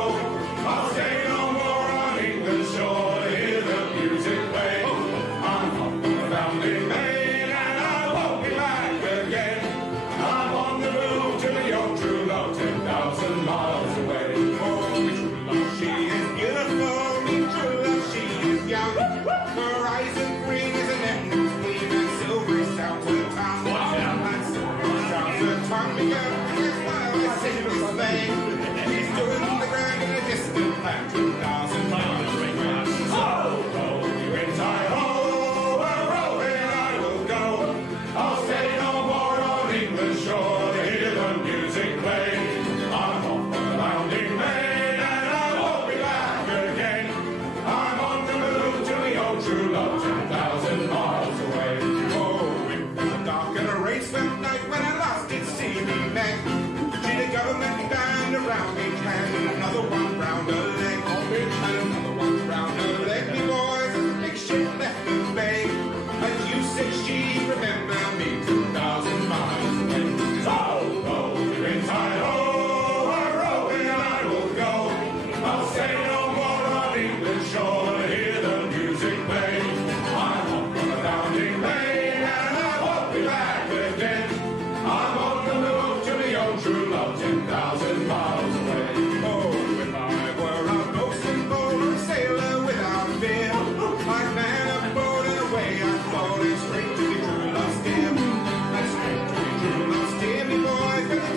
I'll stay no more on England's shore to hear the music play. I'm off on the bounding main. Miles away. Oh, me true love, she is beautiful, me true love, she is young. Her eyes are green as an emerald gleam, and silvery sounds her tongue. And silvery sounds her tongue, because while I sing this thing, she's doing the ground in a distant land, 2,000 miles away. Oh, roll the winds I roll, where rolling I will go. I'll stay no more on England's shore to hear the music play. True love, 10,000 miles away. Oh, it was a dark and a race-swept night when I lost at sea me met. See the government band around each hand, and another one round her leg, and another one round her leg. Me boys, as the big ship left the bay, and you said she remember me 2,000 miles away. So, oh, the winds I row, and I will go. I'll stay no more on England's shore to hear the music play. I'm on the bounding main, and I won't be back again. I'm on the move to the old true love, 10,000 miles away. Oh, if I were a boatswain, or a sailor without fear, I'd man a boat and away I'd float, and straight to the true love's dear. And straight to the true love's dear, me boys, with the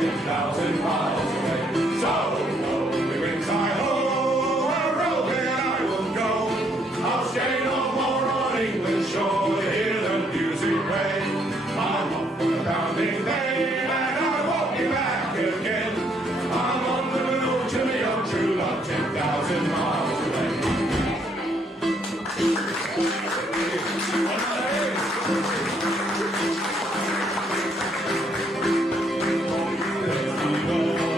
10,000 miles away. So, lonely winds I ho, a roving and I will go. I'll stay no more on England's shore to hear the music play. I'm off for a bounding day, and I won't be back again. I'm on the road to my own true love, 10,000 miles away. Let's go.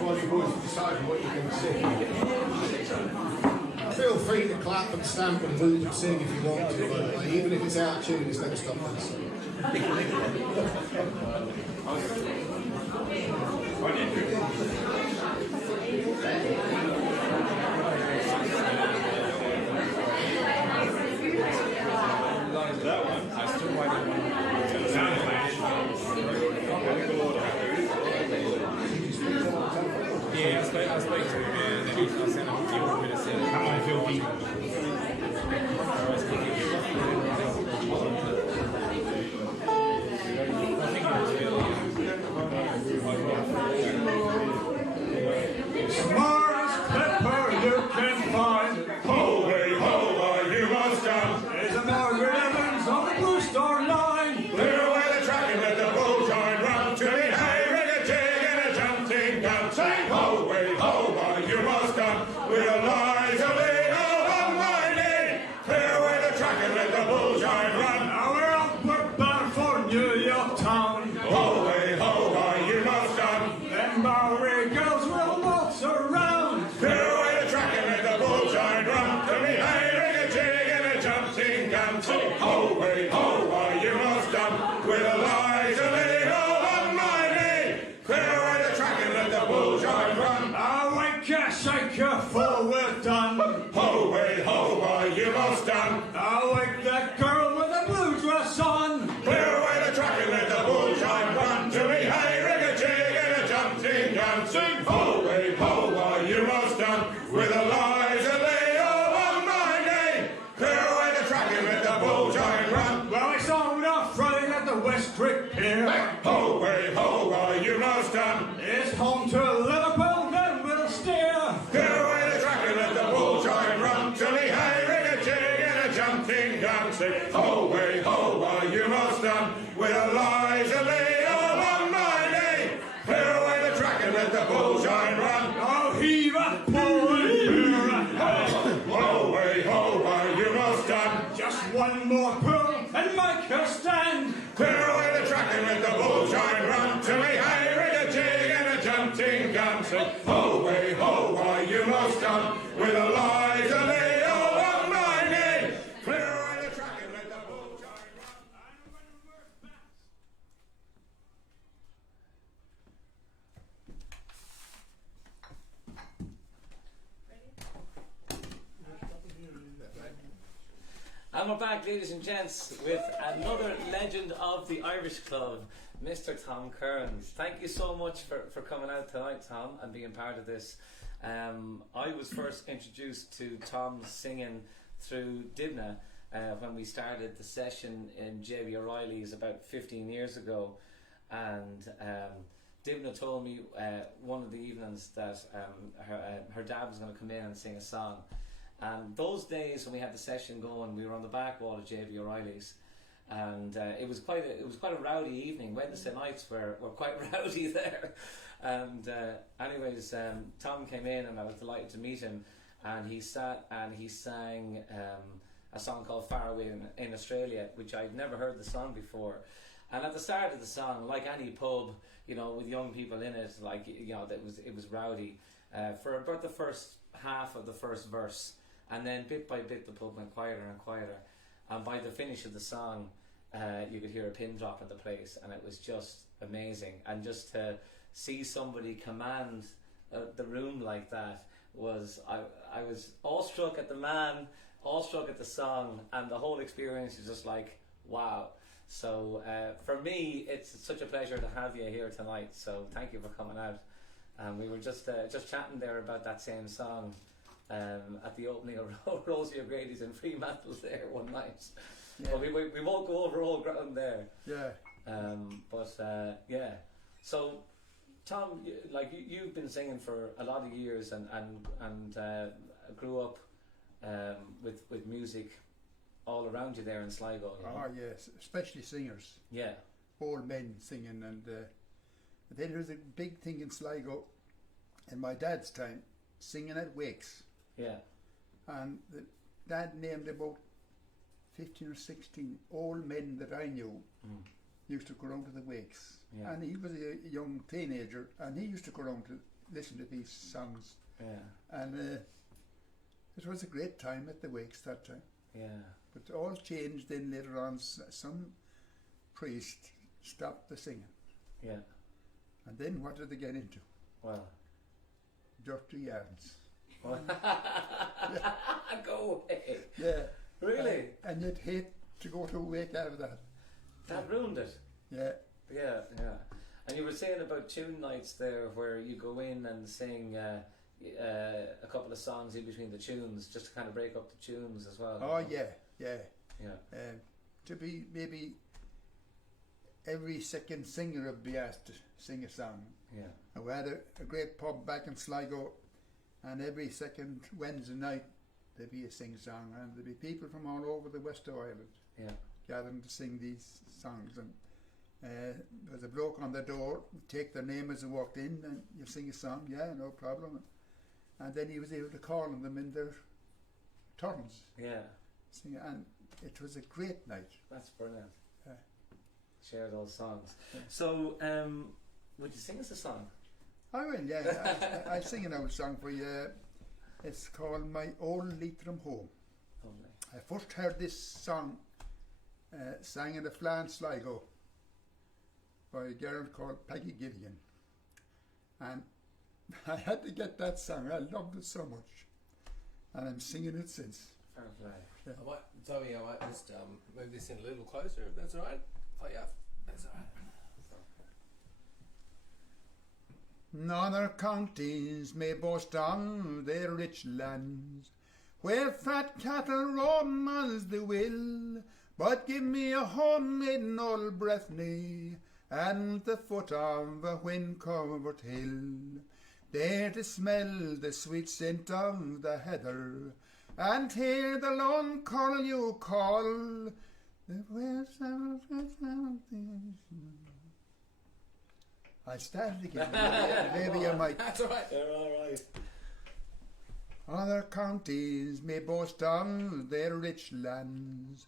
While you boys decide what you're going to sing. Feel free to clap and stamp and hoot and sing if you want to, but even if it's out of tune, it's never stop us. That one, I still might have yeah, I spoke to him and then I sent him a few more minutes in. How I feel Smartest pepper you can find. Ho, hey, ho, you must come. There's a Margaret Evans on the Blue Star Line. Clear away the track and let the bull join run to me. Hey, ring a jig and a jumping gun. Say ho, hey, ho, you must come. With a lies of the Almighty. Clear away the track and let the bull join run. Now we're up, we're bound for New York town. Ho, hey, ho, you must come. Them Bowery girls will waltz around. Clear away the track and let the bull join run to me. Hey, ring a jig and a jumping gun. Say ho, hey, ho, you must come. With a lies of the Almighty. Clear away the track and let the bull join run. Now wake ya, shake ya, forward done. Ho, hey, ho, you must done. Now wake that girl with the blue dress on. Clear away the track and let the bull join run to me. Hey, ring a jig and a jumping gun. Sing ho, hey, ho, you must done. With the lies of the Almighty. Clear away the track and let the bull join run. Well, it's on the Friday at the West Creek Pier. Ho, hey, ho, you must done. It's home to Liverpool, then we'll steer. Clear away the track and let the bull join run to me. Hey, ring a jig and a jumping gun. Sing ho, hey, ho, you must done. With the lies of the Almighty. Clear away the track and let the bull join run. Oh, heave a pull and hear a hey. Ho, hey, ho, you must done. Just one more pull and make her stand. Clear away the track and let the bull join run to me. Hey, ring a jig and a jumping gun. Say ho, hey, ho, you must done. With the lies of the Almighty. Clear away the track and let the bull join run. And we're back, ladies and gents, with another legend of the Irish club, Mr. Tom Kearns. Thank you so much for coming out tonight, Tom, and being part of this. I was first introduced to Tom's singing through Dympna when we started the session in J.B. O'Reilly's about 15 years ago. And Dympna told me one of the evenings that her dad was going to come in and sing a song. And those days when we had the session going, we were on the back wall of J.B. O'Reilly's, and it was quite a rowdy evening. Wednesday nights were quite rowdy there. And anyways, Tom came in, and I was delighted to meet him. And he sat and he sang a song called "Far Away in Australia," which I'd never heard the song before. And at the start of the song, like any pub, you know, with young people in it, like, you know, it was rowdy for about the first half of the first verse. And then bit by bit the pub went quieter and quieter, and by the finish of the song you could hear a pin drop in the place, and it was just amazing. And just to see somebody command the room like that was, I was awestruck at the man, awestruck at the song, and the whole experience is just like, wow. So for me, it's such a pleasure to have you here tonight, so thank you for coming out. And we were just chatting there about that same song at the opening of Rosie O'Grady's in Fremantle there one night. Yeah. But we won't go over all ground there. Yeah. Yeah. So, Tom, you've been singing for a lot of years and grew up with music all around you there in Sligo. You know? Oh yes, especially singers. Yeah. Old men singing, and then there was a big thing in Sligo in my dad's time, singing at wakes. Yeah. And the dad named about 15 or 16 old men that I knew used to go around to the wakes. Yeah. And he was a young teenager, and he used to go around to listen to these songs. Yeah. And it was a great time at the wakes that time. Yeah. But it all changed then later on. Some priest stopped the singing. Yeah. And then what did they get into? Well. Dirty yarns. Go away. Yeah. Really? And you'd hate to go to a wake out of that. That ruined it. Yeah. Yeah, yeah. And you were saying about tune nights there where you go in and sing a couple of songs in between the tunes just to kind of break up the tunes as well. Oh, yeah, yeah. Yeah. To be maybe every second singer would be asked to sing a song. Yeah. And we had a great pub back in Sligo, and every second Wednesday night there'd be a sing song, and there'd be people from all over the west of Ireland gathering to sing these songs. And there was a bloke on the door, take their name as they walked in, and you sing a song, yeah, no problem. And then he was able to call on them in their turns. Yeah. Sing, and it was a great night. That's brilliant. Yeah. Share those songs. Yeah. So, would you sing us a song? I will, yeah. I'll sing an old song for you. It's called My Own Leitrim Home. Lovely. I first heard this song sang in the Flan Sligo by a girl called Peggy Gillian. And I had to get that song. I loved it so much. And I'm singing it since. Fair play. Yeah. Tommy, I might just move this in a little closer, if that's all right. Oh, yeah, that's all right. Other counties may boast on their rich lands, where fat cattle roam as they will, but give me a home in old Breffni, and the foot of a wind-covered hill, there to smell the sweet scent of the heather, and hear the lone call you call, the west of I started again. Maybe you might. That's all right. You're all right. Other counties may boast on their rich lands,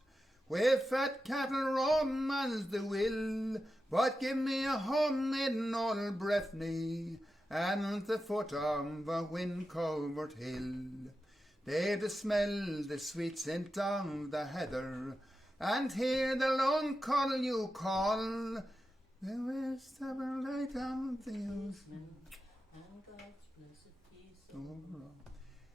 where fat cattle roam as they will, but give me a home in old Breffni, and the foot of a wind-covered hill, there to smell the sweet scent of the heather, and hear the lone call you call, the west of a light on the ocean.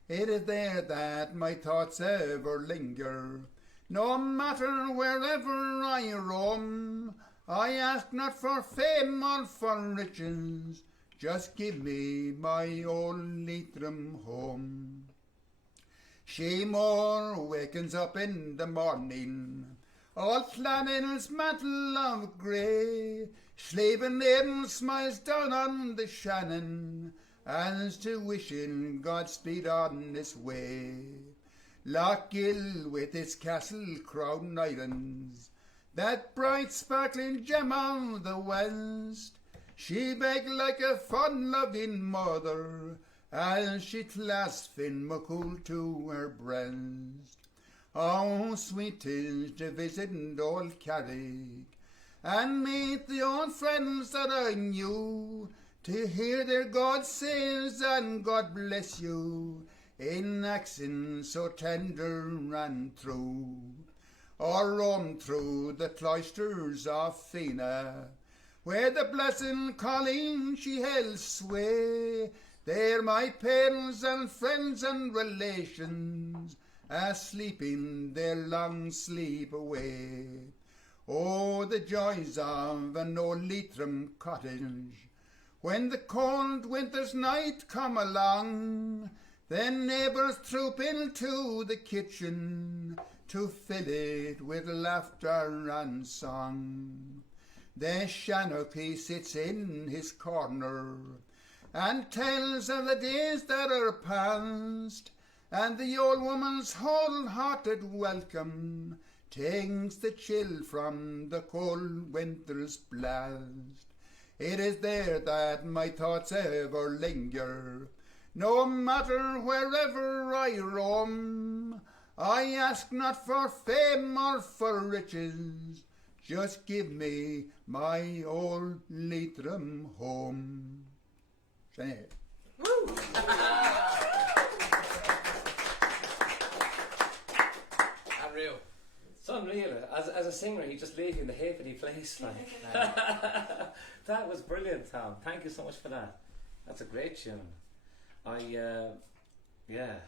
It is there that my thoughts ever linger, no matter wherever I roam. I ask not for fame or for riches, just give me my old Leitrim home. Shemore wakens up in the morning, all clad in his mantle of grey. Slaven Hayden smiles down on the Shannon, as to wishing Godspeed on his way. Loch Gill with its castle crowned islands, that bright sparkling gem of the west, she begged like a fond loving mother, as she clasped Finn McCool to her breast. Oh, sweet 'tis to visit old Carrick, and meet the old friends that I knew, to hear their God says and God bless you, in accents so tender and true. Or roam through the cloisters of Fina, where the blessed Colleen she held sway. There my parents and friends and relations, sleeping their long sleep away. Oh, the joys of an old Leitrim cottage, when the cold winter's night come along, then neighbours troop into the kitchen, to fill it with laughter and song. The Shanachie sits in his corner, and tells of the days that are past, and the old woman's whole-hearted welcome takes the chill from the cold winter's blast. It is there that my thoughts ever linger, no matter wherever I roam. I ask not for fame or for riches, just give me my old Leitrim home. Say it. Woo! Unreal. It's unreal. As a singer, he just laid you in the hip and he plays like. That was brilliant, Tom. Thank you so much for that. That's a great tune. Yeah.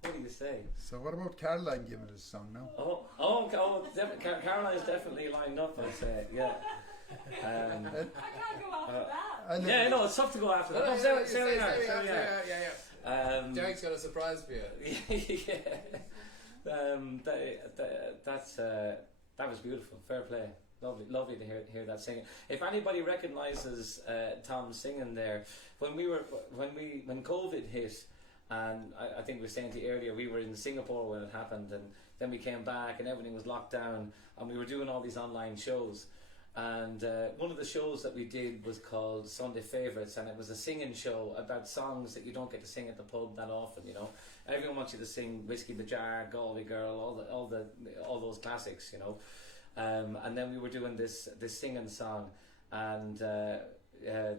What do you say? So what about Caroline giving us a song now? Caroline's definitely lined up, I'd say. Yeah. I can't go after that. Yeah, no, it's tough to go after that. No, yeah. Derrick's got a surprise for you. Yeah. That was beautiful. Fair play. Lovely to hear that singing. If anybody recognises Tom singing there, when COVID hit, and I think we were saying to you earlier, we were in Singapore when it happened, and then we came back and everything was locked down, and we were doing all these online shows. And one of the shows that we did was called Sunday Favourites, and it was a singing show about songs that you don't get to sing at the pub that often. You know, everyone wants you to sing Whiskey the Jar, Galway Girl, all those classics. You know, and then we were doing this singing song, and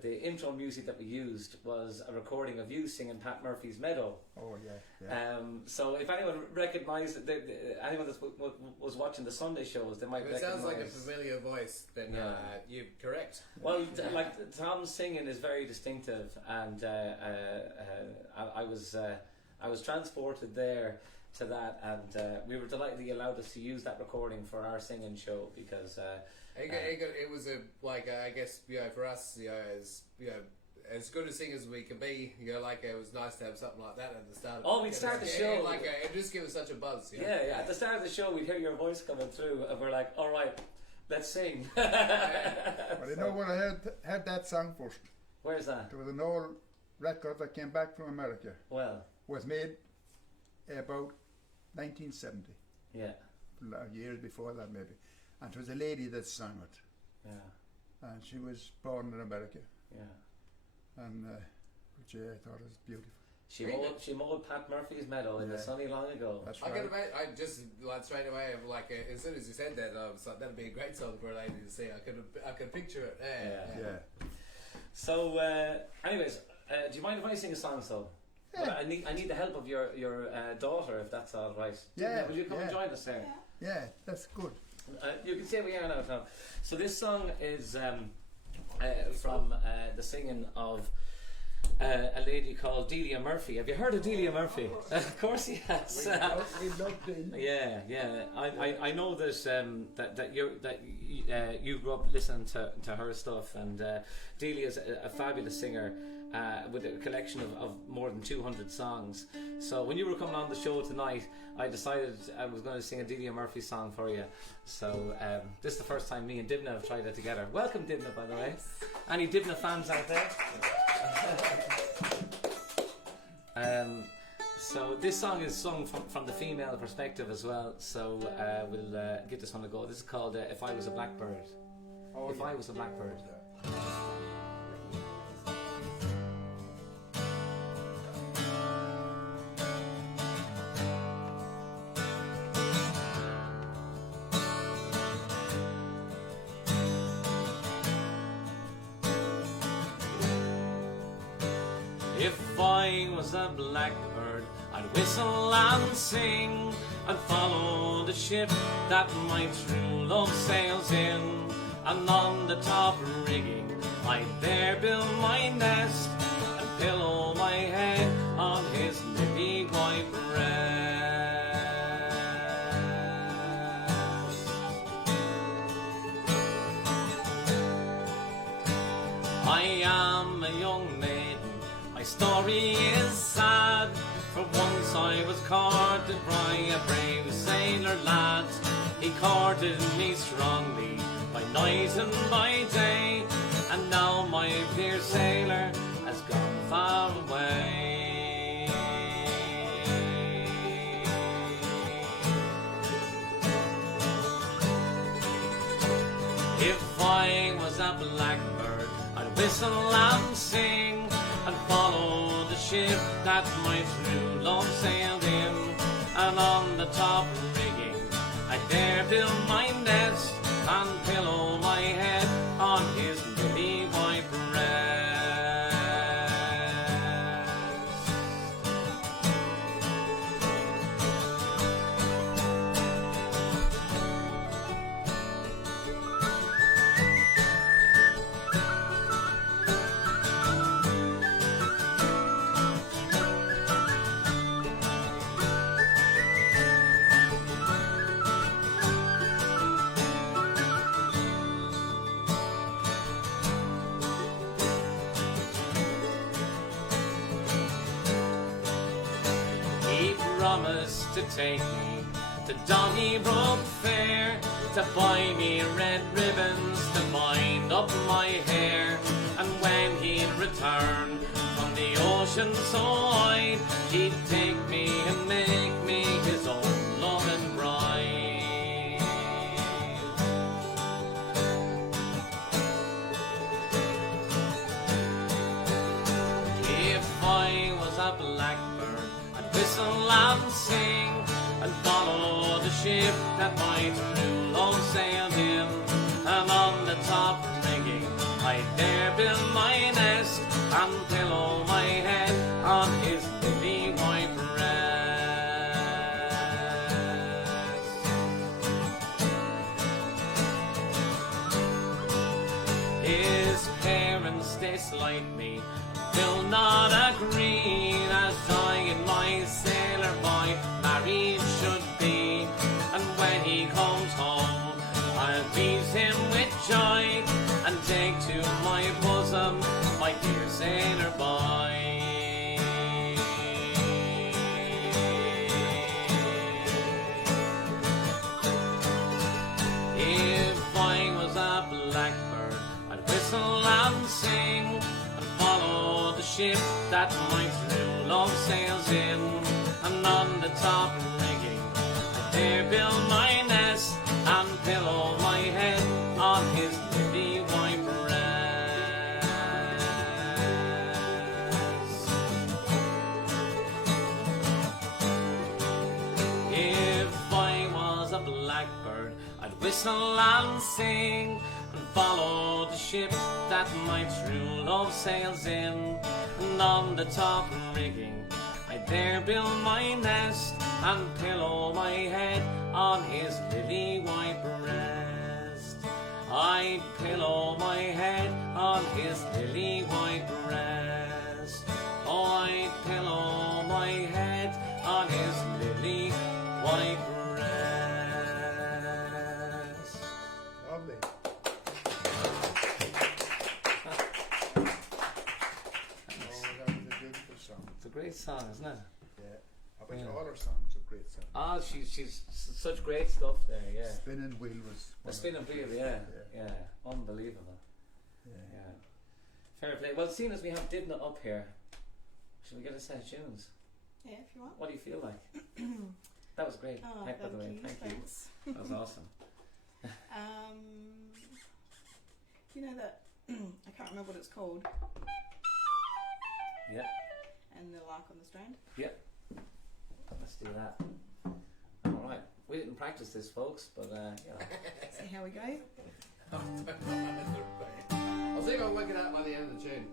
the intro music that we used was a recording of you singing Pat Murphy's Meadow. Oh yeah. So if anyone recognised anyone that was watching the Sunday shows, they might. If it sounds like a familiar voice, then you're correct. Well, like Tom's singing is very distinctive, and I was transported there to that, and we were delighted that he allowed us to use that recording for our singing show because. It was I guess for us as good a singers as we can be, it was nice to have something like that at the start. We'd start the show it just gave us such a buzz. Yeah. At the start of the show, we'd hear your voice coming through, and we're like, all right, let's sing. Well, you know where I heard that song first? Where's that? There was an old record that came back from America. Well, was made about 1970. Yeah. Years before that, maybe. And it was a lady that sang it. Yeah. And she was born in America. Yeah. And which I thought was beautiful. She mowed Pat Murphy's meadow in the sunny long ago. That's right. I just straight away as soon as you said that, I was like, that'd be a great song for a lady to sing. I could picture it. Yeah. So, anyways, do you mind if I sing a song, so? Yeah. I need the help of your daughter, if that's all right. Yeah. Will you come and join us there? Yeah, that's good. You can say we are now, Tom. So this song is from the singing of a lady called Delia Murphy. Have you heard of Delia Murphy? Of course he has. We love Delia. Yeah. I know that you grew up listening to her stuff, and Delia is a fabulous singer. With a collection of more than 200 songs. So when you were coming on the show tonight, I decided I was going to sing a Delia Murphy song for you. So this is the first time me and Dympna have tried it together. Welcome, Dympna, by the way. Any Dympna fans out there? So this song is sung from the female perspective as well. So we'll give this one a go. This is called If I Was a Blackbird. I Was a Blackbird. If I was a blackbird, I'd whistle and sing and follow the ship that my true love sails in. And on the top rigging, I'd there build my nest and pillow my head on his lily white breast. I am a young maiden. My story is sad, for once I was courted by a brave sailor lad. He courted me strongly by night and by day, and now my dear sailor has gone far away. If I was a blackbird, I'd whistle and sing and follow the ship that my true love sailed in, and on the top rigging I dare build my nest and pillow my head on his lily white breast. Promised to take me to Donnybrook Fair, to buy me red ribbons to bind up my hair, and when he'd return from the ocean so wide, he'd take me and make me his own loving bride. If I was a blackbird, whistle and sing, and follow the ship that my true love sailed in, and on the top rigging I dare build my nest and pillow my head on his lily white breast. His parents dislike me, will not agree, as I and my sailor boy married should be, and when he comes home I'll please him with joy, and take to my bosom my dear sailor boy. If I was a blackbird, I'd whistle and sing, follow the ship that my true love sails in, and on the top rigging I dare build my nest and pillow my head on his lily white breast. If I was a blackbird, I'd whistle and sing, and follow the ship that my true love sails in, and on the top rigging I dare build my nest and pillow my head on his lily white breast. I'd pillow my head on his lily white breast. Oh, I'd pillow my head on his lily white breast. Lovely. It's a great song, isn't it? Yeah. I bet all her songs are great songs. Ah, she's such great stuff there, yeah. Spinning Wheel was The Spinning Wheel, yeah. Unbelievable. Yeah. Fair play. Well, seeing as we have Dympna up here, should we get a set of tunes? Yeah, if you want. What do you feel like? That was great. Oh, Heck, by the way, thank thanks. you. That was awesome. You know that I can't remember what it's called. Yeah. And the Lark on the Strand. Yep. Let's do that. Alright. We didn't practice this, folks, but See how we go. I'll see if I can work it out by the end of the tune.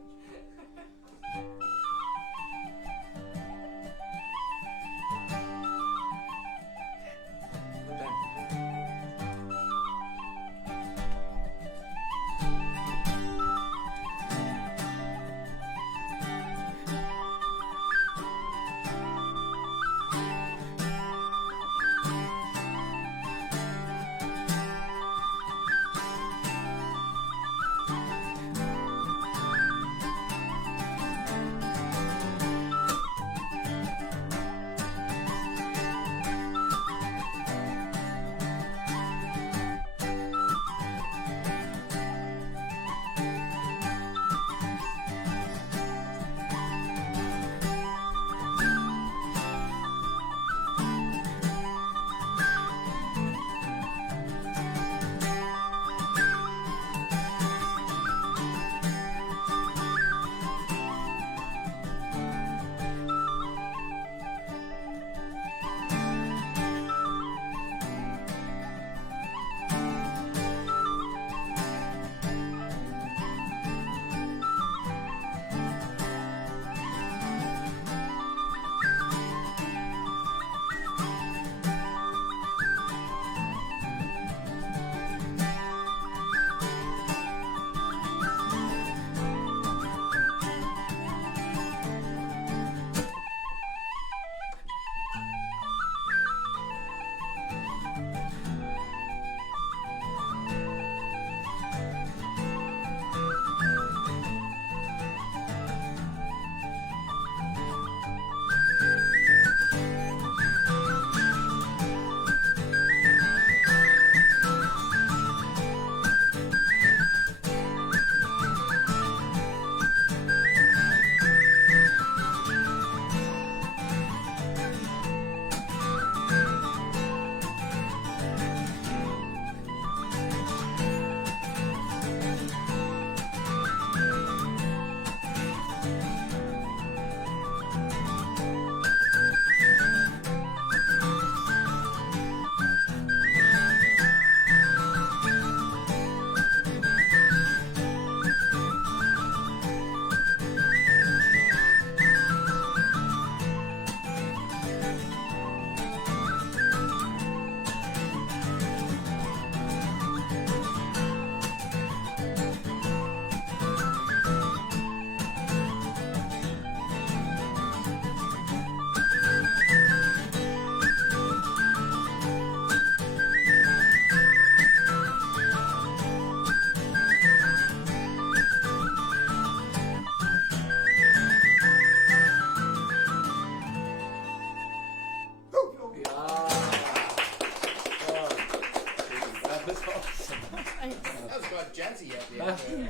jazzy at the end.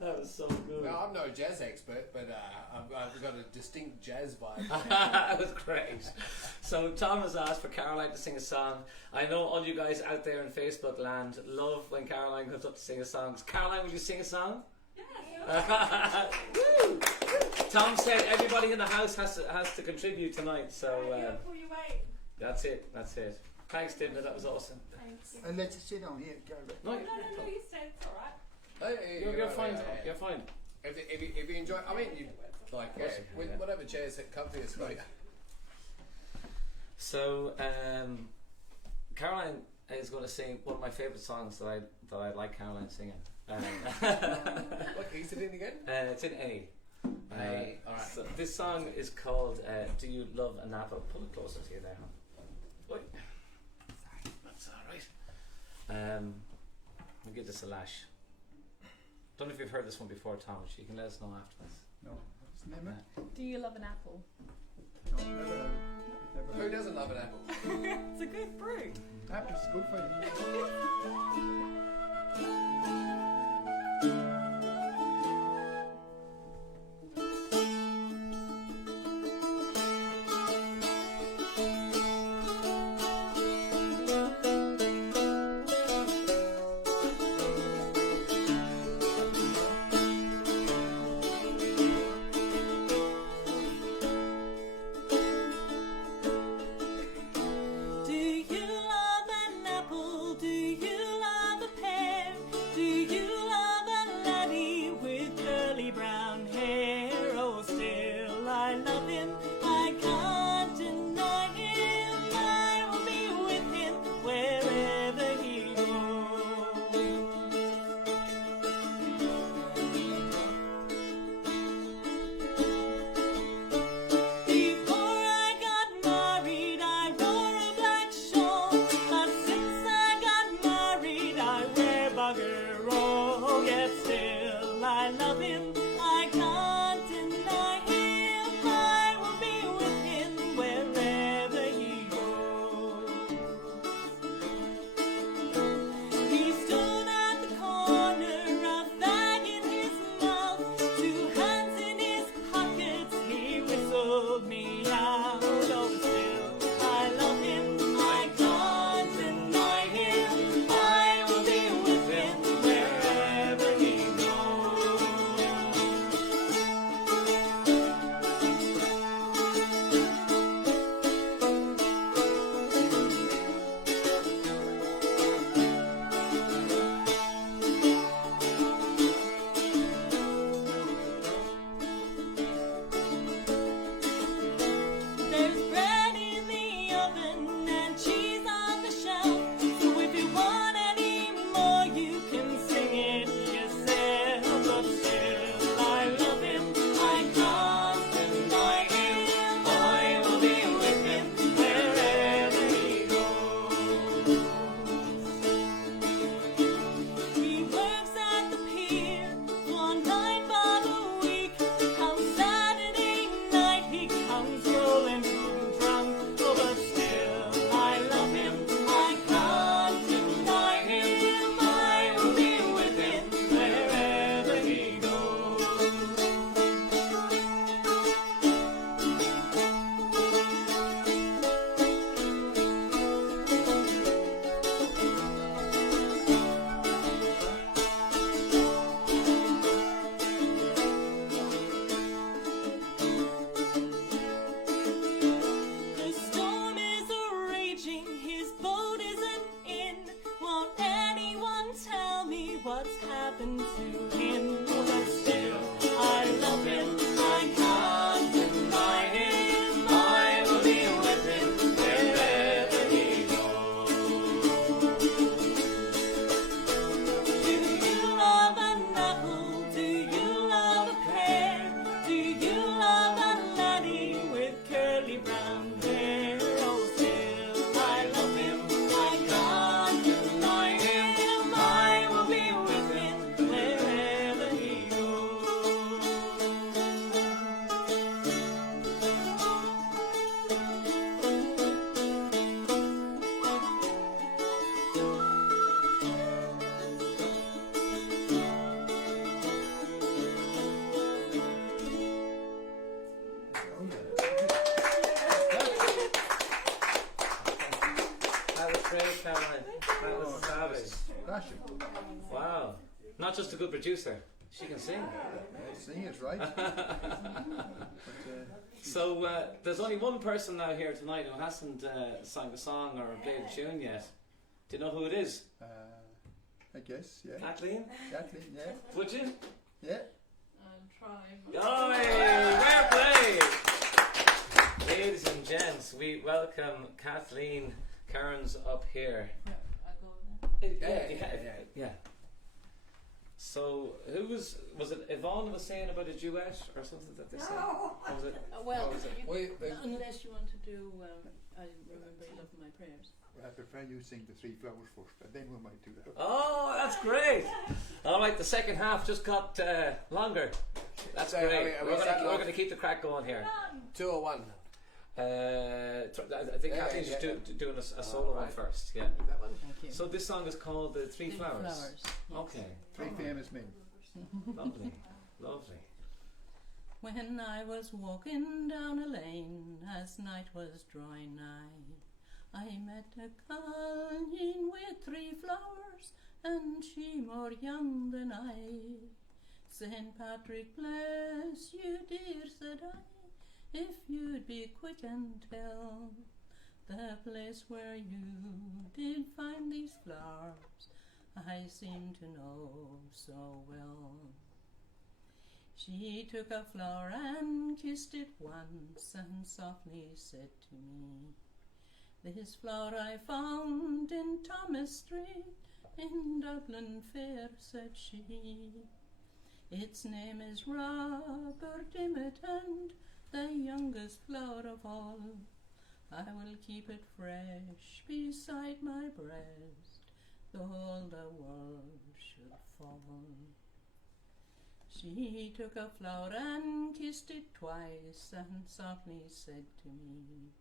That was so good. No, I'm no jazz expert, but I've got a distinct jazz vibe. That was great. So Tom has asked for Caroline to sing a song. I know all you guys out there in Facebook land love when Caroline comes up to sing a song. Caroline, will you sing a song? Yeah. Woo! Tom said everybody in the house has to contribute tonight, so Pull your weight. that's it. Thanks, Dympna, that was awesome. Thanks. And let's sit down here, Gary. No, No, you stay. It's all right. you're fine. You're fine. If you enjoy, I mean, you like with whatever chairs that comfiest for you. So Caroline is going to sing one of my favourite songs that I like Caroline singing. What key is it in again? It's in A. A. All right. So this song is called "Do You Love an Apple?" Pull it closer to you there. Oi. That's all right. We'll give this a lash. Don't know if you've heard this one before, Thomas. You can let us know afterwards. No, what's the name of it? Do you love an apple? No, never. Who doesn't love an apple? It's a good fruit. Apple's good for you. Do you love an apple? Do you love great, Caroline. That was savage. Flashing. Wow. Not just a good producer, she can sing. Sing it right. So there's only one person now here tonight who hasn't sung a song or played a tune yet. Do you know who it is? I guess, yeah. Kathleen? Kathleen, yeah. Would you? Yeah. I'll try. Oh, well played! Ladies and gents, we welcome Kathleen Kearns up here. I'll go then. Yeah. So, who was it Yvonne was saying about a duet or something that they said? No. Or was it? Well, or was it? unless you want to do, I remember you loved my prayers. Well, I prefer you sing the Three Flowers first, and then we might do that. Oh, that's great! All right, the second half just got longer. That's great. We're going to keep the crack going here. 201. I think Kathleen's just doing a solo one first. Yeah. That one. Thank you. So this song is called the Three Flowers. Yes. Okay. Three famous men. Lovely, lovely. When I was walking down a lane as night was drawing nigh, I met a colleen with 3 flowers, and she more young than I. St. Patrick bless you, dear, said I, if you'd be quick and tell the place where you did find these flowers, I seem to know so well. She took a flower and kissed it once, and softly said to me, this flower I found in Thomas Street, in Dublin fair, said she. Its name is Robert Dimmitt, and the youngest flower of all. I will keep it fresh beside my breast, though all the world should fall. She took a flower and kissed it twice, and softly said to me,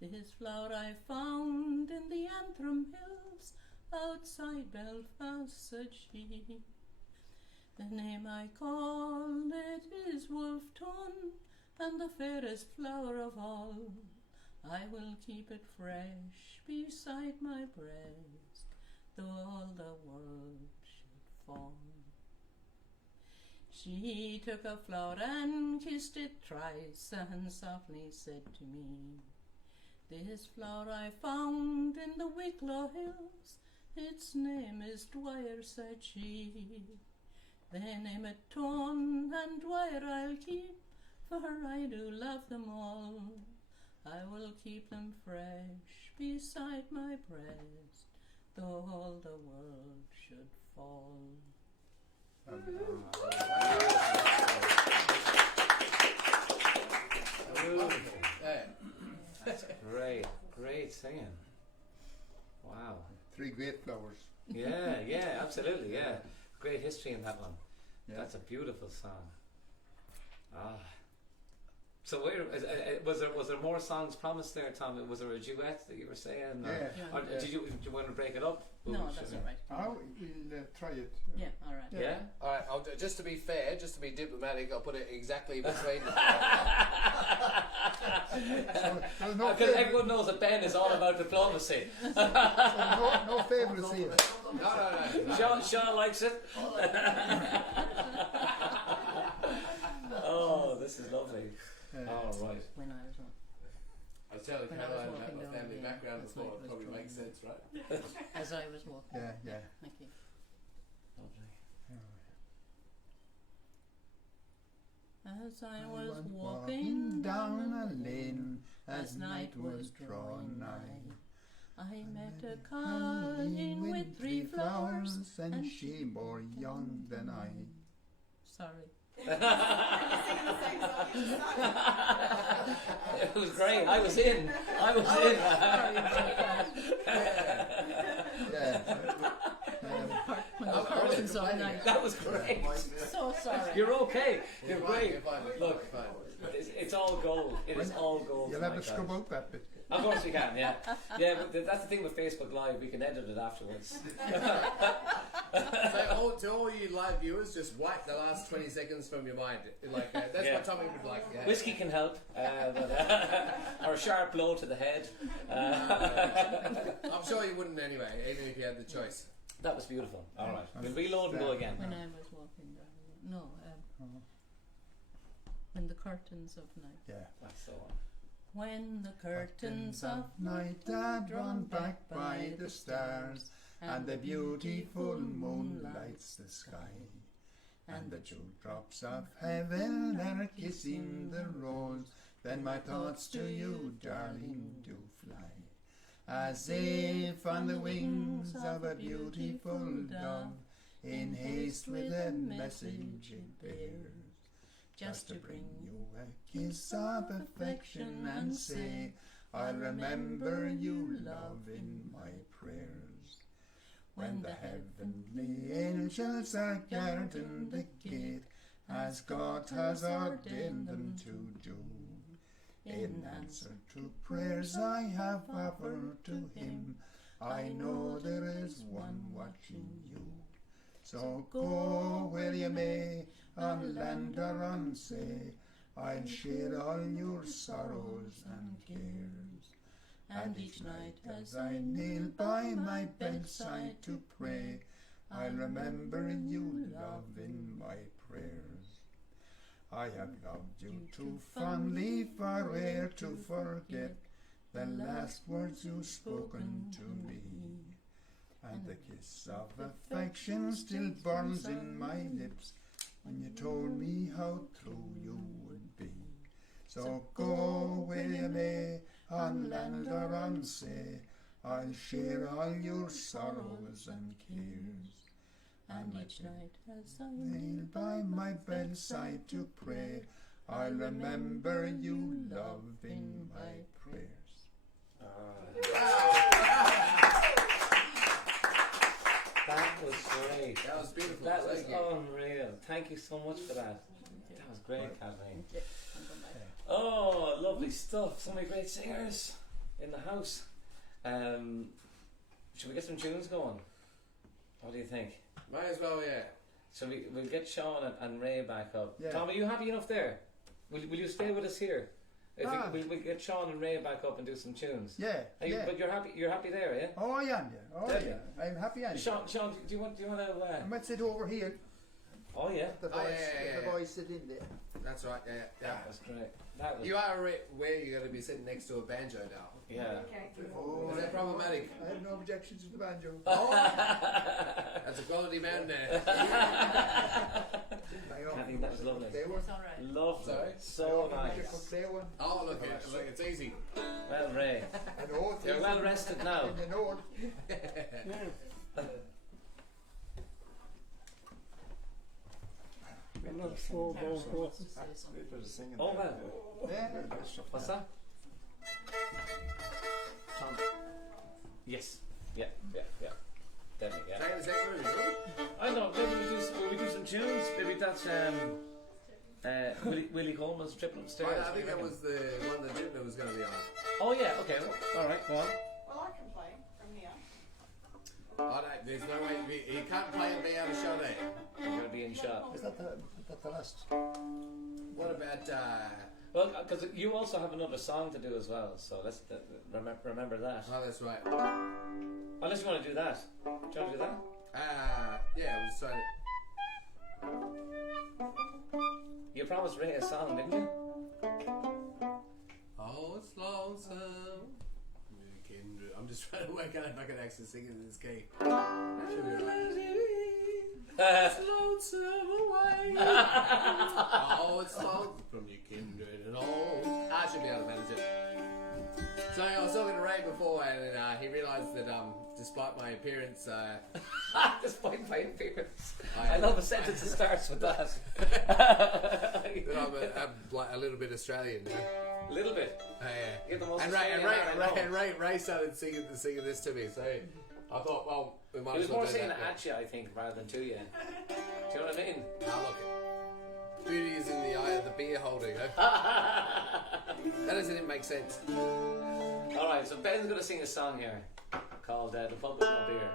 this flower I found in the Antrim hills, outside Belfast, said she. The name I call it is Wolfton, and the fairest flower of all. I will keep it fresh beside my breast, though all the world should fall. She took a flower and kissed it thrice, and softly said to me, this flower I found in the Wicklow hills, its name is Dwyer, said she. The name it Ton and Dwyer I'll keep, for I do love them all. I will keep them fresh beside my breast, though all the world should fall. That's great singing. Wow. 3 great flowers. Yeah, absolutely, yeah. Great history in that one. Yeah. That's a beautiful song. So was there more songs promised there, Tom? Was there a duet that you were saying? Or did you want to break it up? No, that's all right. Oh, we'll try it. Yeah, all right. Yeah? All right, just to be fair, just to be diplomatic, I'll put it exactly between. Because everyone knows that Ben is all about diplomacy. no favourites here. No. Sean likes it. Oh, this is lovely. All right. When I was on. I was telling When I was Caroline walking about my down family the background last before, night it was probably drawing makes sense, right? As I was walking. Yeah. Thank you. As I was walking down a lane, as night was drawing nigh, I met a colleen with 3 flowers, and she more young than I. Sorry. Are you singing the same song as the song? It was great. I was in. That was great. So sorry. You're okay. You're Fine, great. you're fine. Look, it's all gold. It is all gold. You'll have to scrub out that bit. Of course we can, yeah. Yeah, but that's the thing with Facebook Live, we can edit it afterwards. So to all you live viewers, just wipe the last 20 seconds from your mind. That's what Tommy would like. Yeah. Whiskey can help, or a sharp blow to the head. I'm sure anyway, even if you had the choice. That was beautiful. All right, we'll reload and go again. When I was walking down. No, when the curtains of night. Yeah. That's the one. When the curtains of night are drawn back by the stars, and the beautiful moon lights the sky, and the dewdrops of heaven are kissing the rose, then my thoughts to you, darling, do fly, as if on the wings of a beautiful dove, in haste with a message it bears, just to bring you a kiss of affection and say, I'll remember you, love, in my prayers. When the heavenly angels are guarding the gate, as God has ordained them to do, in answer to prayers I have offered to Him, I know there is one watching you. So go where you may, on land or on sea, I'll share all your sorrows and cares. And each night as I kneel by my bedside to pray, I'll remember you, love, in my prayers. I have loved you too fondly for e'er to forget the last words you've spoken to me, and the kiss of affection still burns in my lips when you told me how true you would be. So go where you may, on land or on sea, I'll share all your sorrows and cares. And each night as I kneel by my bedside to pray, I'll remember you, love, in my prayers. That was great. That was beautiful. That was unreal. Thank you so much for that. That was great, Kathleen. Oh, lovely stuff. So many great singers in the house. Should we get some tunes going? What do you think? Might as well, yeah. So we'll get Sean and Ray back up. Yeah. Tom, are you happy enough there? Will you stay with us here? We'll get Sean and Ray back up and do some tunes. Yeah, yeah. But you're happy there, yeah? Oh, I am, yeah. Oh, Definitely. yeah. I'm happy anyway. Sean, do you want to? I might sit over here. Oh yeah. The boys sit in there. That's right, yeah. That was great. That was. You are where you're going to be sitting next to a banjo now. Yeah. Oh, Is that problematic? I have no objections to the banjo. That's a quality man there. I think that was lovely. It's all right. Lovely. Sorry? So nice. Oh, look, it's easy. Well, Ray, I know it's you're easy. well rested now. And you know it. I'm not sure about what. Oh well. Yeah. What's that? Sean. Yes. Yeah. Definitely, yeah. Trying to say what are I don't know, maybe we do some tunes. Maybe that's Willie Coleman's Tripping Upstairs. I think that was the one that Dympna was going to be on. Oh yeah, okay. Alright, go on. Well, I can play from here. Oh, no, there's no way. He can't play and be out of shot, eh? You're going to be in shot. Is that the last? What about... Well, because you also have another song to do as well, so let's remember that. Oh, that's right. Unless you want to do that. Do you want to do that? Yeah, we'll try it. You promised Ray a song, didn't you? Oh, it's lonesome. I'm just trying to work out if I can actually sing it in this key. Should be right. It's lonesome away. Oh, it's lonesome from your kindred and all. I should be able to manage it. So I was talking to Ray before, and he realised that despite my appearance, despite my appearance, I love a sentence that starts with that. that I'm a little bit Australian. You know? A little bit. Yeah. And Ray started singing this to me, so I thought, well, we might as well do that. It was more singing at you, I think, rather than to you. Do you know what I mean? Now look, beauty is in the eye of the beer holder, you know? That doesn't make sense. Alright, so Ben's going to sing a song here called The Pub With No Beer.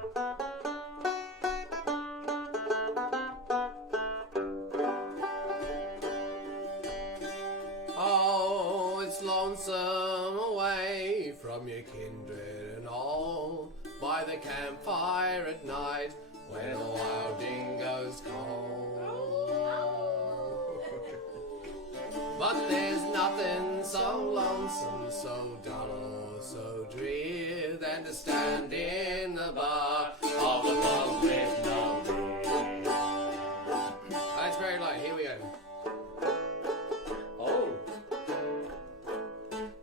Oh, it's lonesome away from your kindred and all. by the campfire at night when the wild dingoes call. But there's nothing so lonesome, so dull or so drear than to stand in the bar of a pub with no beer. That's very low. Here we go. Oh.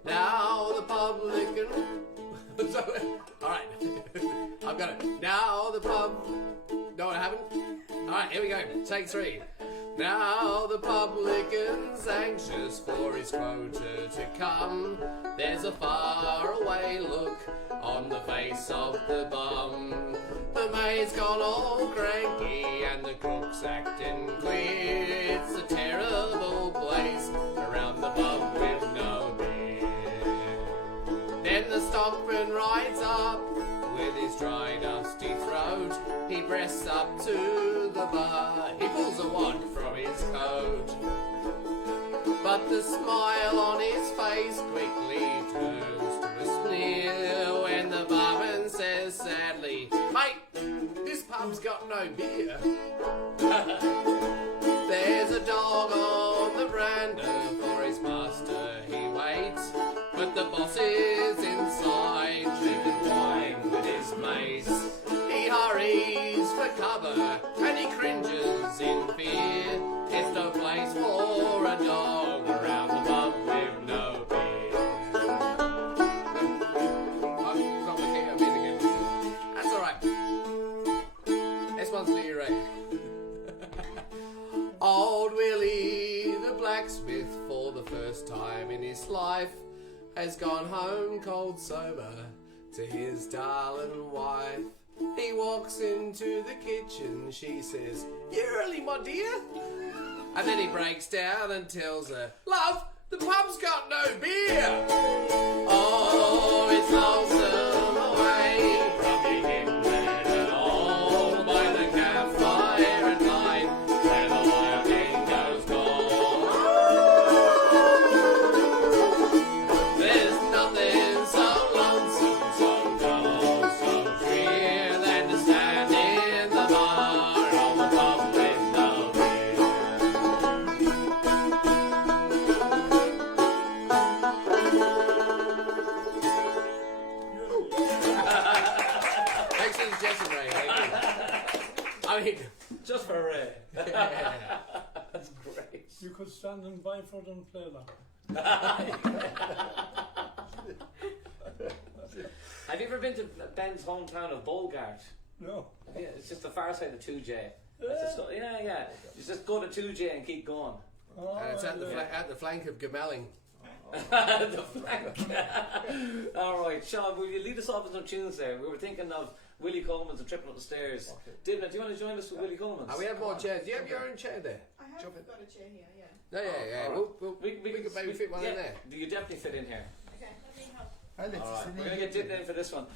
Now the publican. Alright. I've got it. Now the pub. No, I haven't. Alright, here we go. Take 3. Now the publican's anxious for his quota to come. There's a faraway look on the face of the bum. The maid's gone all cranky and the cook's acting queer. It's a terrible place around the pub with no beer. Then the stockman rides up with his dry dusty throat. He breasts up to the bar, he pulls a wad from his coat. But the smile on his face quickly turns to a sneer when the barman says sadly, "Mate, this pub's got no beer." There's a dog on the veranda, for his master he waits, but the boss is inside drinking wine with his mates. He hurries for cover and he cringes in fear. There's no place for a dog around the pub with no beer. I've got the key up in again. That's alright. This one's for you, Ray. Old Willie, the blacksmith, for the first time in his life, has gone home cold sober to his darling wife. He walks into the kitchen, she says, "You early, my dear?" And then he breaks down and tells her, "Love, the pub's got no beer." Oh, it's lonesome away from the England at all, by the campfire at night where the wild dingoes call. There's nothing so lonesome, so dull, so drear than to stand in the bar on the pub with no beer. Thanks for the suggestion, Ray. Thank you. I mean, Just for Ray. yeah. That's great. You could stand in Byford and play that. Have you ever been to Ben's hometown of Bolgart? No. Yeah, it's just the far side of 2J. Yeah. You just go to 2J and keep going. Oh, And it's at the flank of Gamelling. The flank. All right, Sean, will you lead us off with some tunes there? We were thinking of Willie Coleman's and Tripping Up the Stairs. Dympna, do you want to join us with Willie Coleman's? We have more chairs. Do you have your own chair there? I have got a chair here, yeah. No, yeah. We could maybe fit one in there. Do you definitely fit in here? Okay, let me help. I'll let All you right, sit we're in. going to get Dympna in for this one.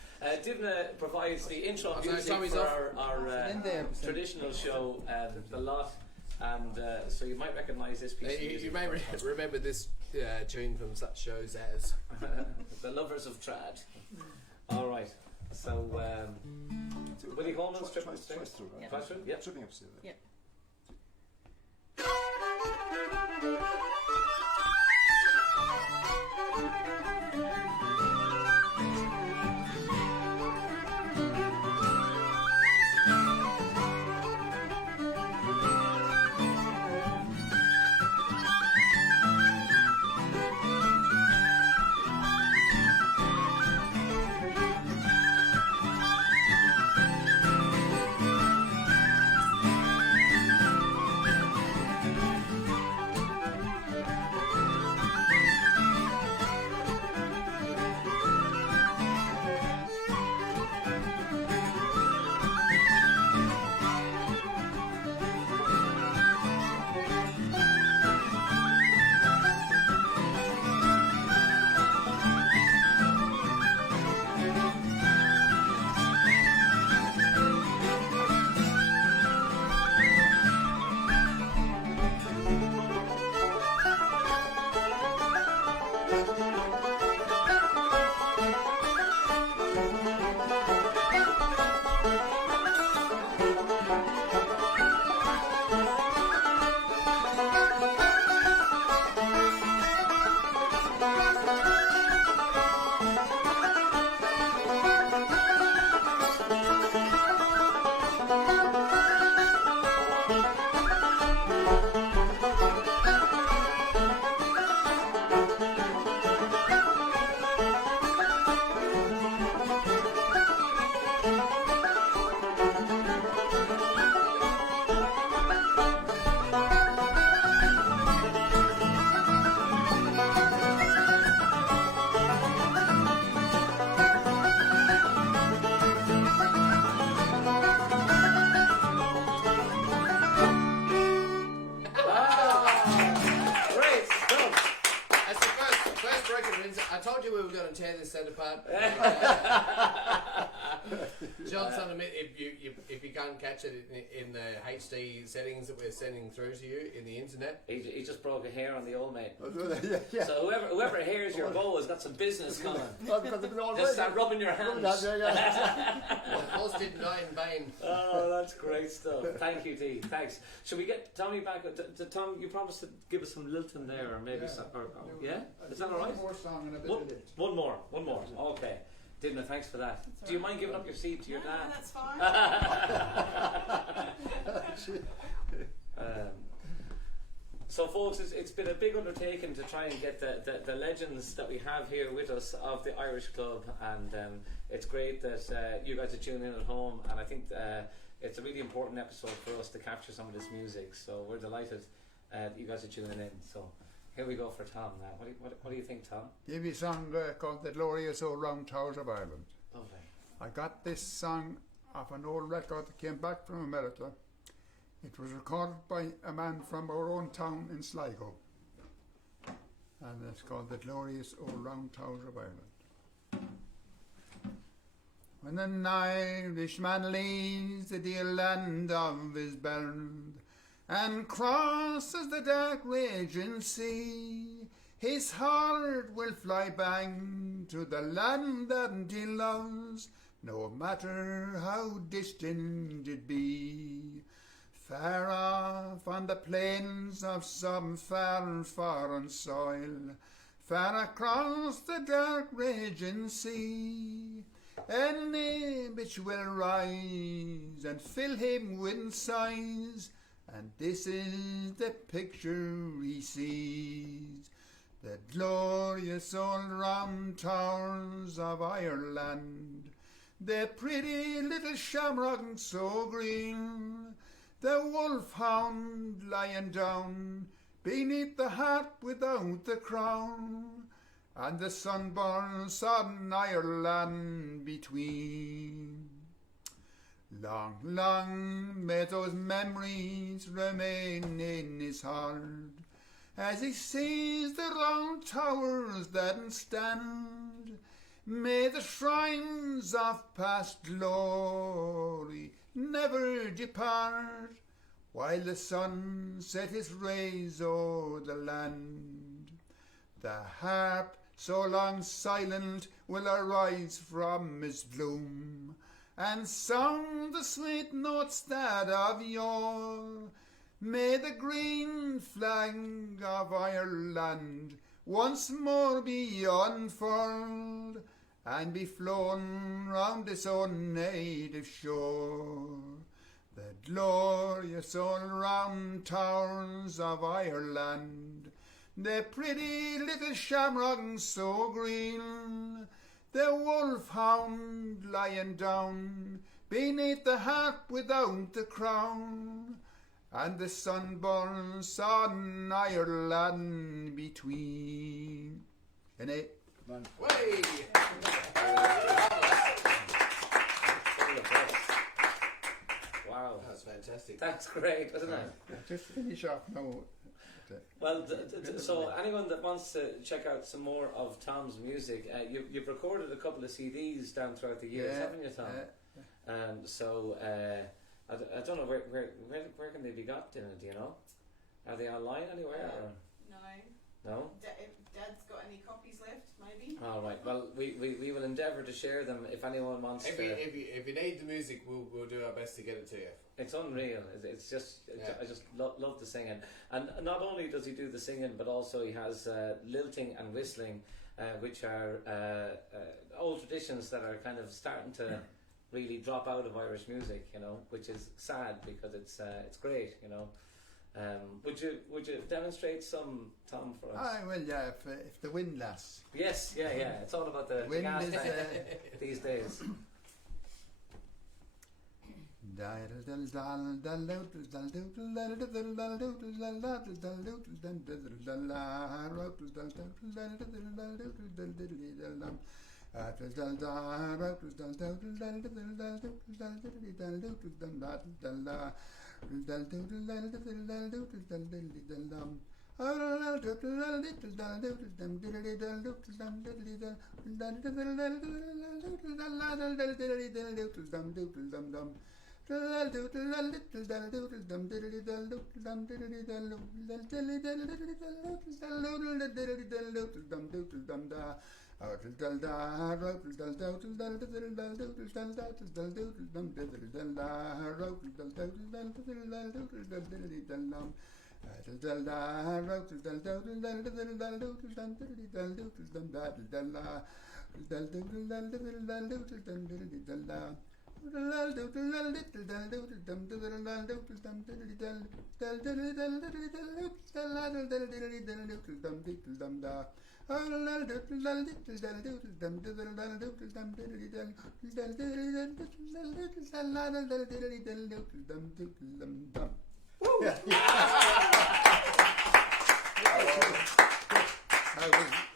Dympna provides the intro Oh, sorry, music Tommy's for off. our In there. traditional show, The Lot, and so you might recognise this piece of music. You may remember this tune from such shows as The Lovers of Trad. All right, so Willie Coleman's Tripping Up the Stairs. Twice Twice through? Yep. Tripping up stairs. Yep. centre part. John's on a minute. If you can't catch it in the HD settings that we're sending through to you in the internet, he just broke a hair on the old mate. Yeah. So whoever hears your bow has got some business coming. Just start rubbing your hands. Horse didn't die in vain. Oh, that's great stuff. Thank you, Dee. Thanks. Should we get Tommy back? Tom, you promised to give us some lilting there, or maybe some. Yeah, is that all right? One more song and a bit of lilt. One more. Okay. Dympna, thanks for that. Do you mind giving up your seat to your dad? No, that's fine. So folks, it's been a big undertaking to try and get the legends that we have here with us of the Irish Club, and it's great that you guys are tuning in at home, and I think it's a really important episode for us to capture some of this music, so we're delighted that you guys are tuning in. So here we go for Tom now. What do you think, Tom? Give you a song called The Glorious Old Round Towers of Ireland. Lovely. I got this song off an old record that came back from America. It was recorded by a man from our own town in Sligo. And it's called The Glorious Old Round Towers of Ireland. When an Irishman leaves the dear land of his bairn and crosses the dark raging sea, his heart will fly back to the land that he loves, no matter how distant it be. Far off on the plains of some far foreign soil, far across the dark raging sea, an image will rise and fill him with sighs, and this is the picture he sees. The glorious old round towers of Ireland, the pretty little shamrock so green, the wolfhound lying down beneath the hat without the crown, and the sunborn sodden Ireland between. Long, long may those memories remain in his heart, as he sees the round towers that stand. May the shrines of past glory never depart, while the sun set his rays o'er the land. The harp, so long silent, will arise from its gloom, and sound the sweet notes that of yore. May the green flag of Ireland once more be unfurled, and be flown round its own native shore. The glorious old round towers of Ireland, the pretty little shamrock so green, the wolfhound lying down beneath the hat without the crown, and the sunborn sodden Ireland between. And it. Way! Wow. That's fantastic. That's great, wasn't it? Just finish off now. Well, so anyone that wants to check out some more of Tom's music, you've recorded a couple of CDs down throughout the years, haven't you, Tom? So I don't know where can they be got? Do you know? Are they online anywhere? Or? No. Dad's got any copies left? Maybe. All right. Well, we will endeavour to share them if anyone wants to. If you need the music, we'll do our best to get it to you. It's unreal. It's just I just love the singing, and not only does he do the singing, but also he has lilting and whistling, which are old traditions that are kind of starting to really drop out of Irish music. You know, which is sad because it's great. You know. Would you demonstrate some, Tom, for us? Well, yeah, if the wind lasts. Yes, yeah. It's all about the wind gas is, tank these days.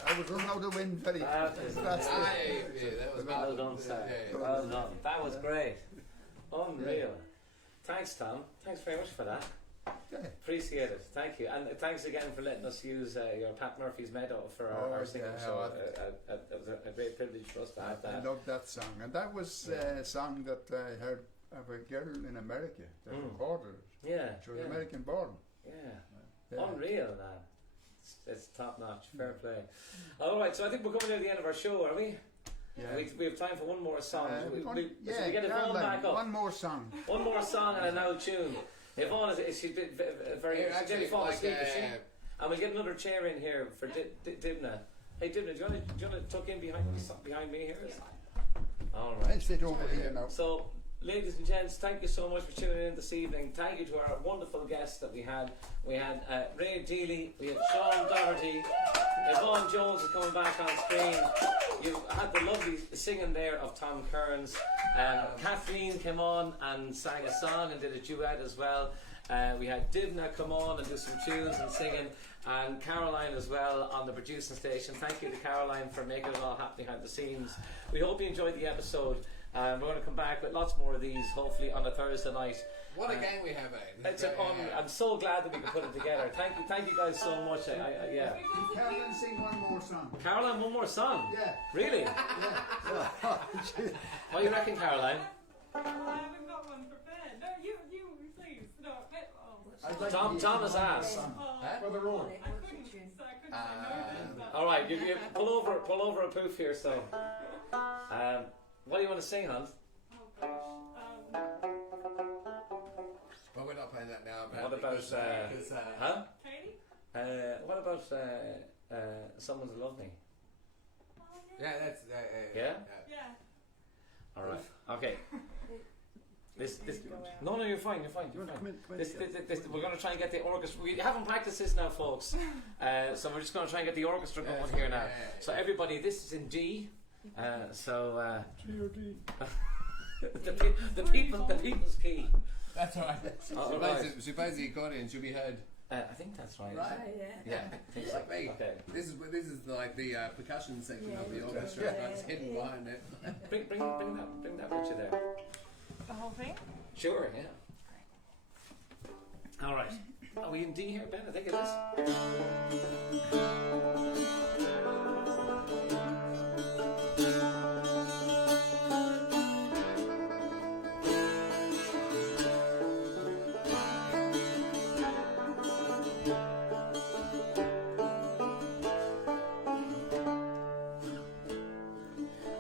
I was running out of wind very That was well done, sir. Well done. That was great. Unreal. Thanks, Tom. Thanks very much for that. Appreciate it. Thank you. And thanks again for letting us use your Pat Murphy's Meadow for our singing show. It was a great privilege for us to have that. I love that song. And that was a song that I heard of a girl in America that recorded it. Yeah. She was American born. Yeah. Unreal, man. It's top notch. Fair play. Alright, so I think we're coming to the end of our show, are we? Yeah. We have time for one more song. So we get Yvonne back up. One more song. One more song and an old tune. Yvonne she's been very actually fall asleep, is she? And we'll get another chair in here for Dympna. Hey Dympna, do you want to tuck in behind me here? Alright. I'll sit over here now. So, ladies and gents, thank you so much for tuning in this evening. Thank you to our wonderful guests that we had. We had Ray Dooley, we had Sean Doherty, Yvonne Jones is coming back on screen. You had the lovely singing there of Tom Kearns. Kathleen came on and sang a song and did a duet as well. We had Dympna come on and do some tunes and singing, and Caroline as well on the producing station. Thank you to Caroline for making it all happen behind the scenes. We hope you enjoyed the episode. We're going to come back with lots more of these, hopefully on a Thursday night. What a gang we have, eh? I'm so glad that we could put it together. Thank you guys so much. Yeah. Can Caroline sing one more song? Caroline, one more song? Yeah. Really? Yeah. What do you reckon, Caroline? I haven't got one prepared. No, you, please. No, Tom has asked. For the road. I couldn't say no then. All right, you pull over a poof here. So, what do you want to sing, Hans? Well, we're not playing that now. What about huh? Katie? What about Someone to Love Me? Yeah, that's yeah. Yeah. All right. Okay. This no, you're fine. You're fine. This, we're going to try and get the orchestra. We haven't practiced this now, folks. So we're just going to try and get the orchestra going here now. So everybody, this is in D. So G or D? the people's key. That's right. She plays the accordion. She'll be heard. I think that's right. Right, Yeah. I think so. Like me. Okay. This is like the percussion section of the orchestra. That's hidden behind it. Bring that with you there. The whole thing? Sure. Yeah. All right. Are we in D here, Ben? I think it is.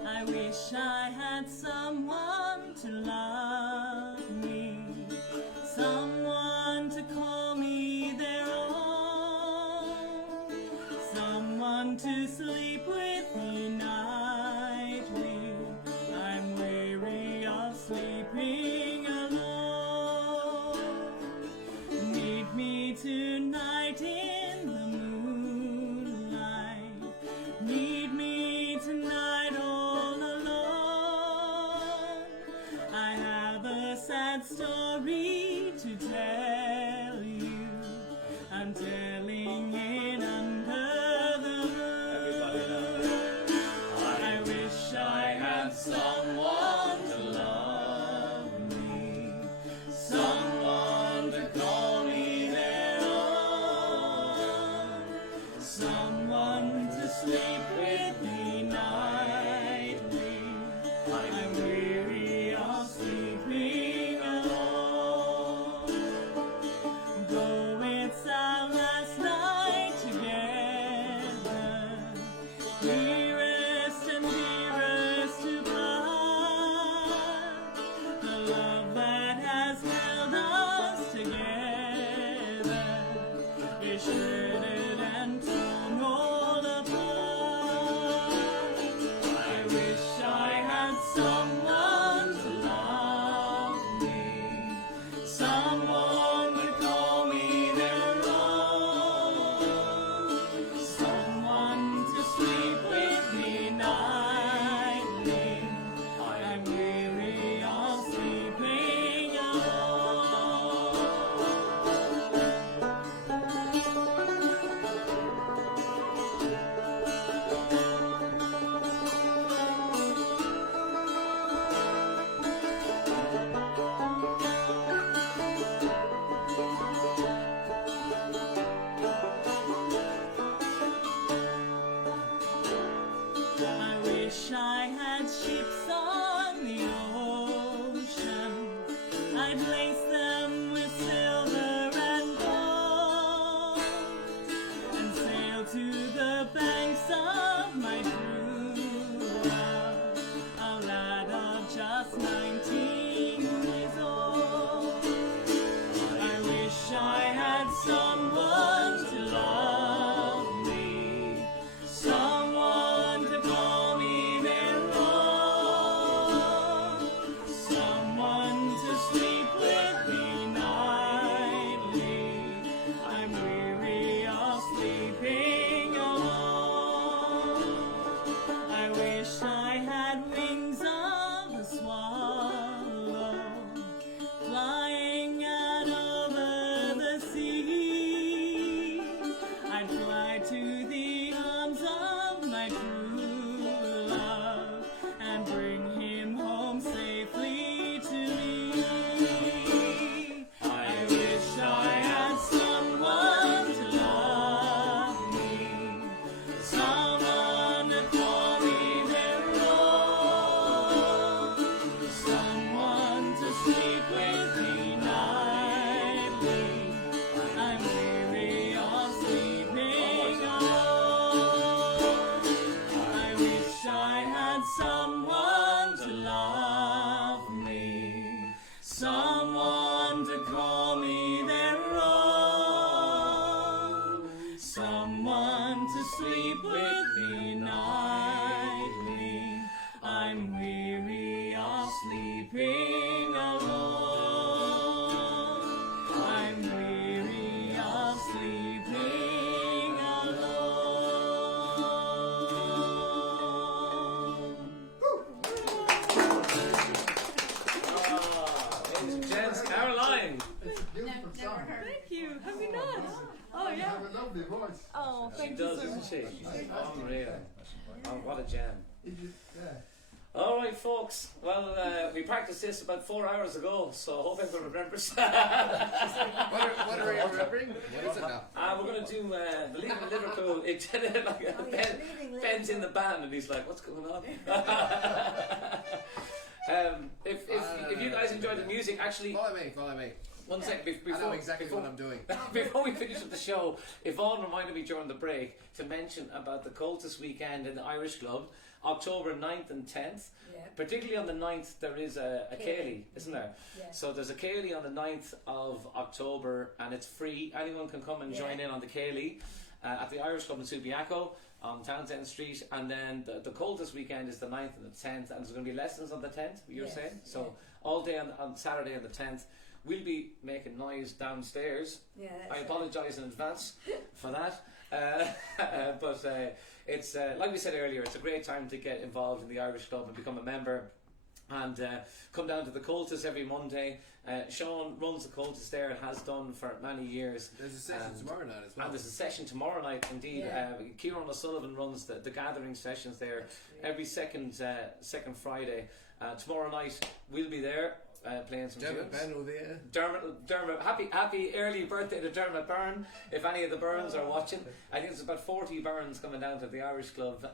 I wish I had someone to love me, someone to call me their own, someone to sleep with me nightly. I'm weary of sleeping alone. Meet me tonight in the moonlight. Meet me tonight all alone. I have a sad story to tell you. I'm telling it under the moon. I wish I had someone to love me, someone to call me their own. yeah. have a lovely voice. Oh, She thank does, you so doesn't much. she? She's unreal. Oh, what a gem. Yeah. All right, folks. Well, we practiced this about 4 hours ago, so I hope everyone remembers. What are we remembering? What is it now? We're going to do the Leaving Liverpool. Ben's in the band, and he's like, "What's going on?" If you guys enjoy the music, actually, Follow me. one second I know before exactly what I'm doing. before we finish with the show, Yvonne reminded me during the break to mention about the Cultus weekend in the Irish Club, October 9th and 10th. Yeah. Particularly on the 9th, there is a Ceilidh, isn't there? Yeah. So there's a Ceilidh on the 9th of October, and it's free. Anyone can come and join in on the Ceilidh at the Irish Club in Subiaco on Townsend Street. And then the Cultus weekend is the 9th and the 10th, and there's going to be lessons on the 10th, you were saying? So all day on Saturday on the 10th. We'll be making noise downstairs. Yeah, I apologise in advance for that. But it's like we said earlier, it's a great time to get involved in the Irish Club and become a member. And come down to the Cultus every Monday. Sean runs the Cultus there and has done for many years. There's a session tomorrow night as well. And there's a session tomorrow night, indeed. Kieran O'Sullivan runs the gathering sessions there every second Friday. Tomorrow night we'll be there. Playing some tunes. Ben will be there. Dermot, happy early birthday to Dermot Byrne. If any of the Byrnes are watching, I think there's about 40 Byrnes coming down to the Irish Club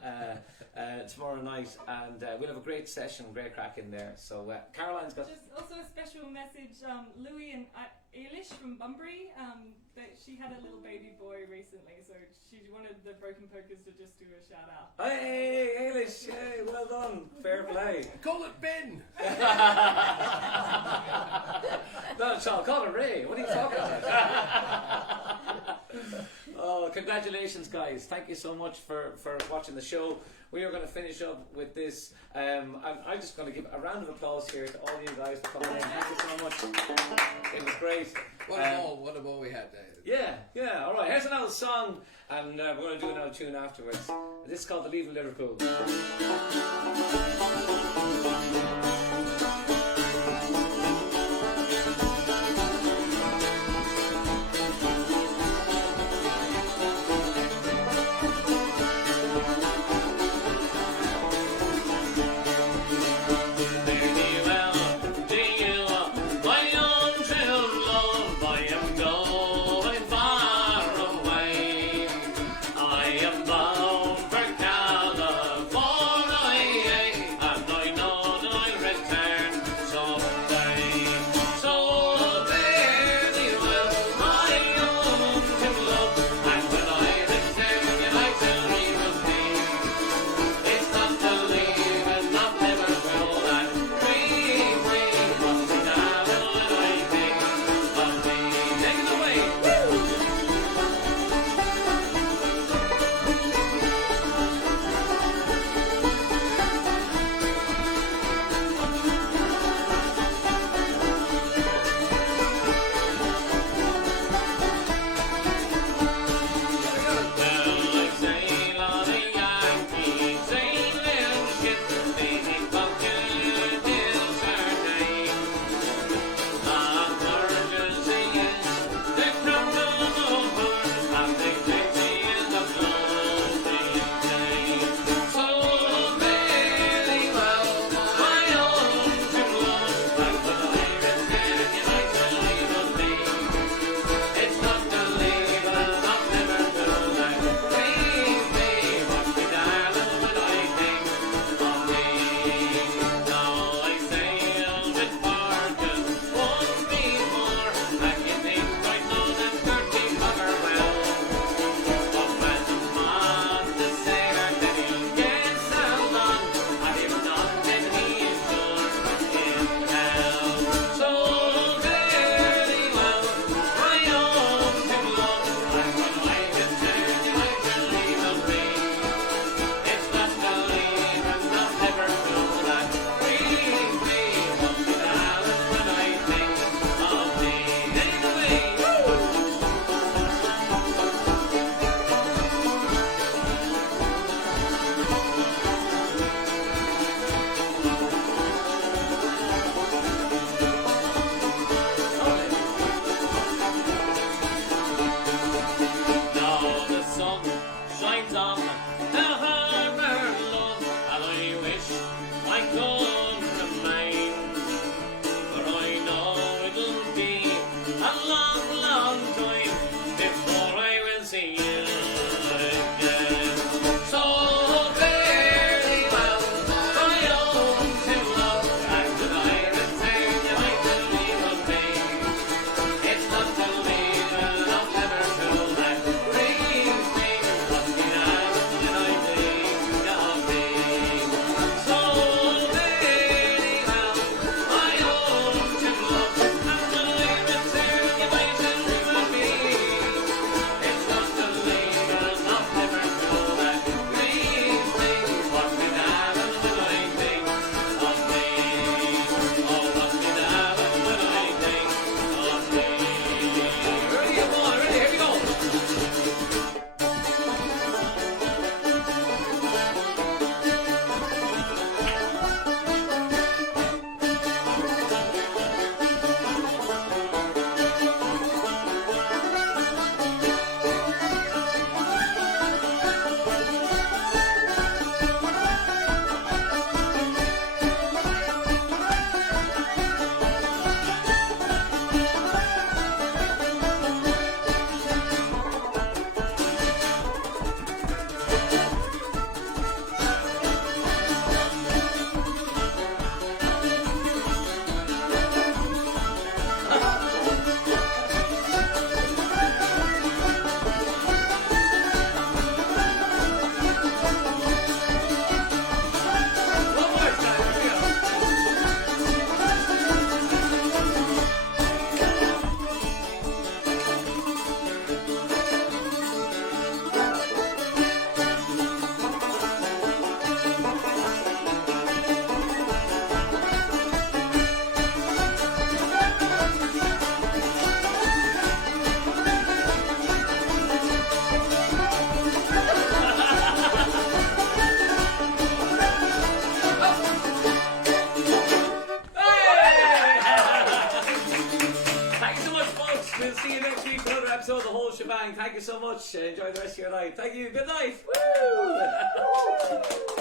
tomorrow night, and we'll have a great session, great crack in there. So Caroline's got Just also a special message, Louis and Ailish from Bunbury. She had a little baby boy recently, so she wanted the Broken Polkas to just do a shout out. Hey, Ailish, hey, well done, fair play. Call it Ben. No, Sean, call it Ray. What are you talking about? Oh, congratulations, guys. Thank you so much for watching the show. We are going to finish up with this. I'm just going to give a round of applause here to all you guys for coming in. Thank you so much. It was great. What a ball we had, David. Yeah. All right, here's another song, and we're going to do another tune afterwards. This is called The Leaving Liverpool. so the whole shebang. Thank you so much. Enjoy the rest of your night. Thank you. Good night. Woo!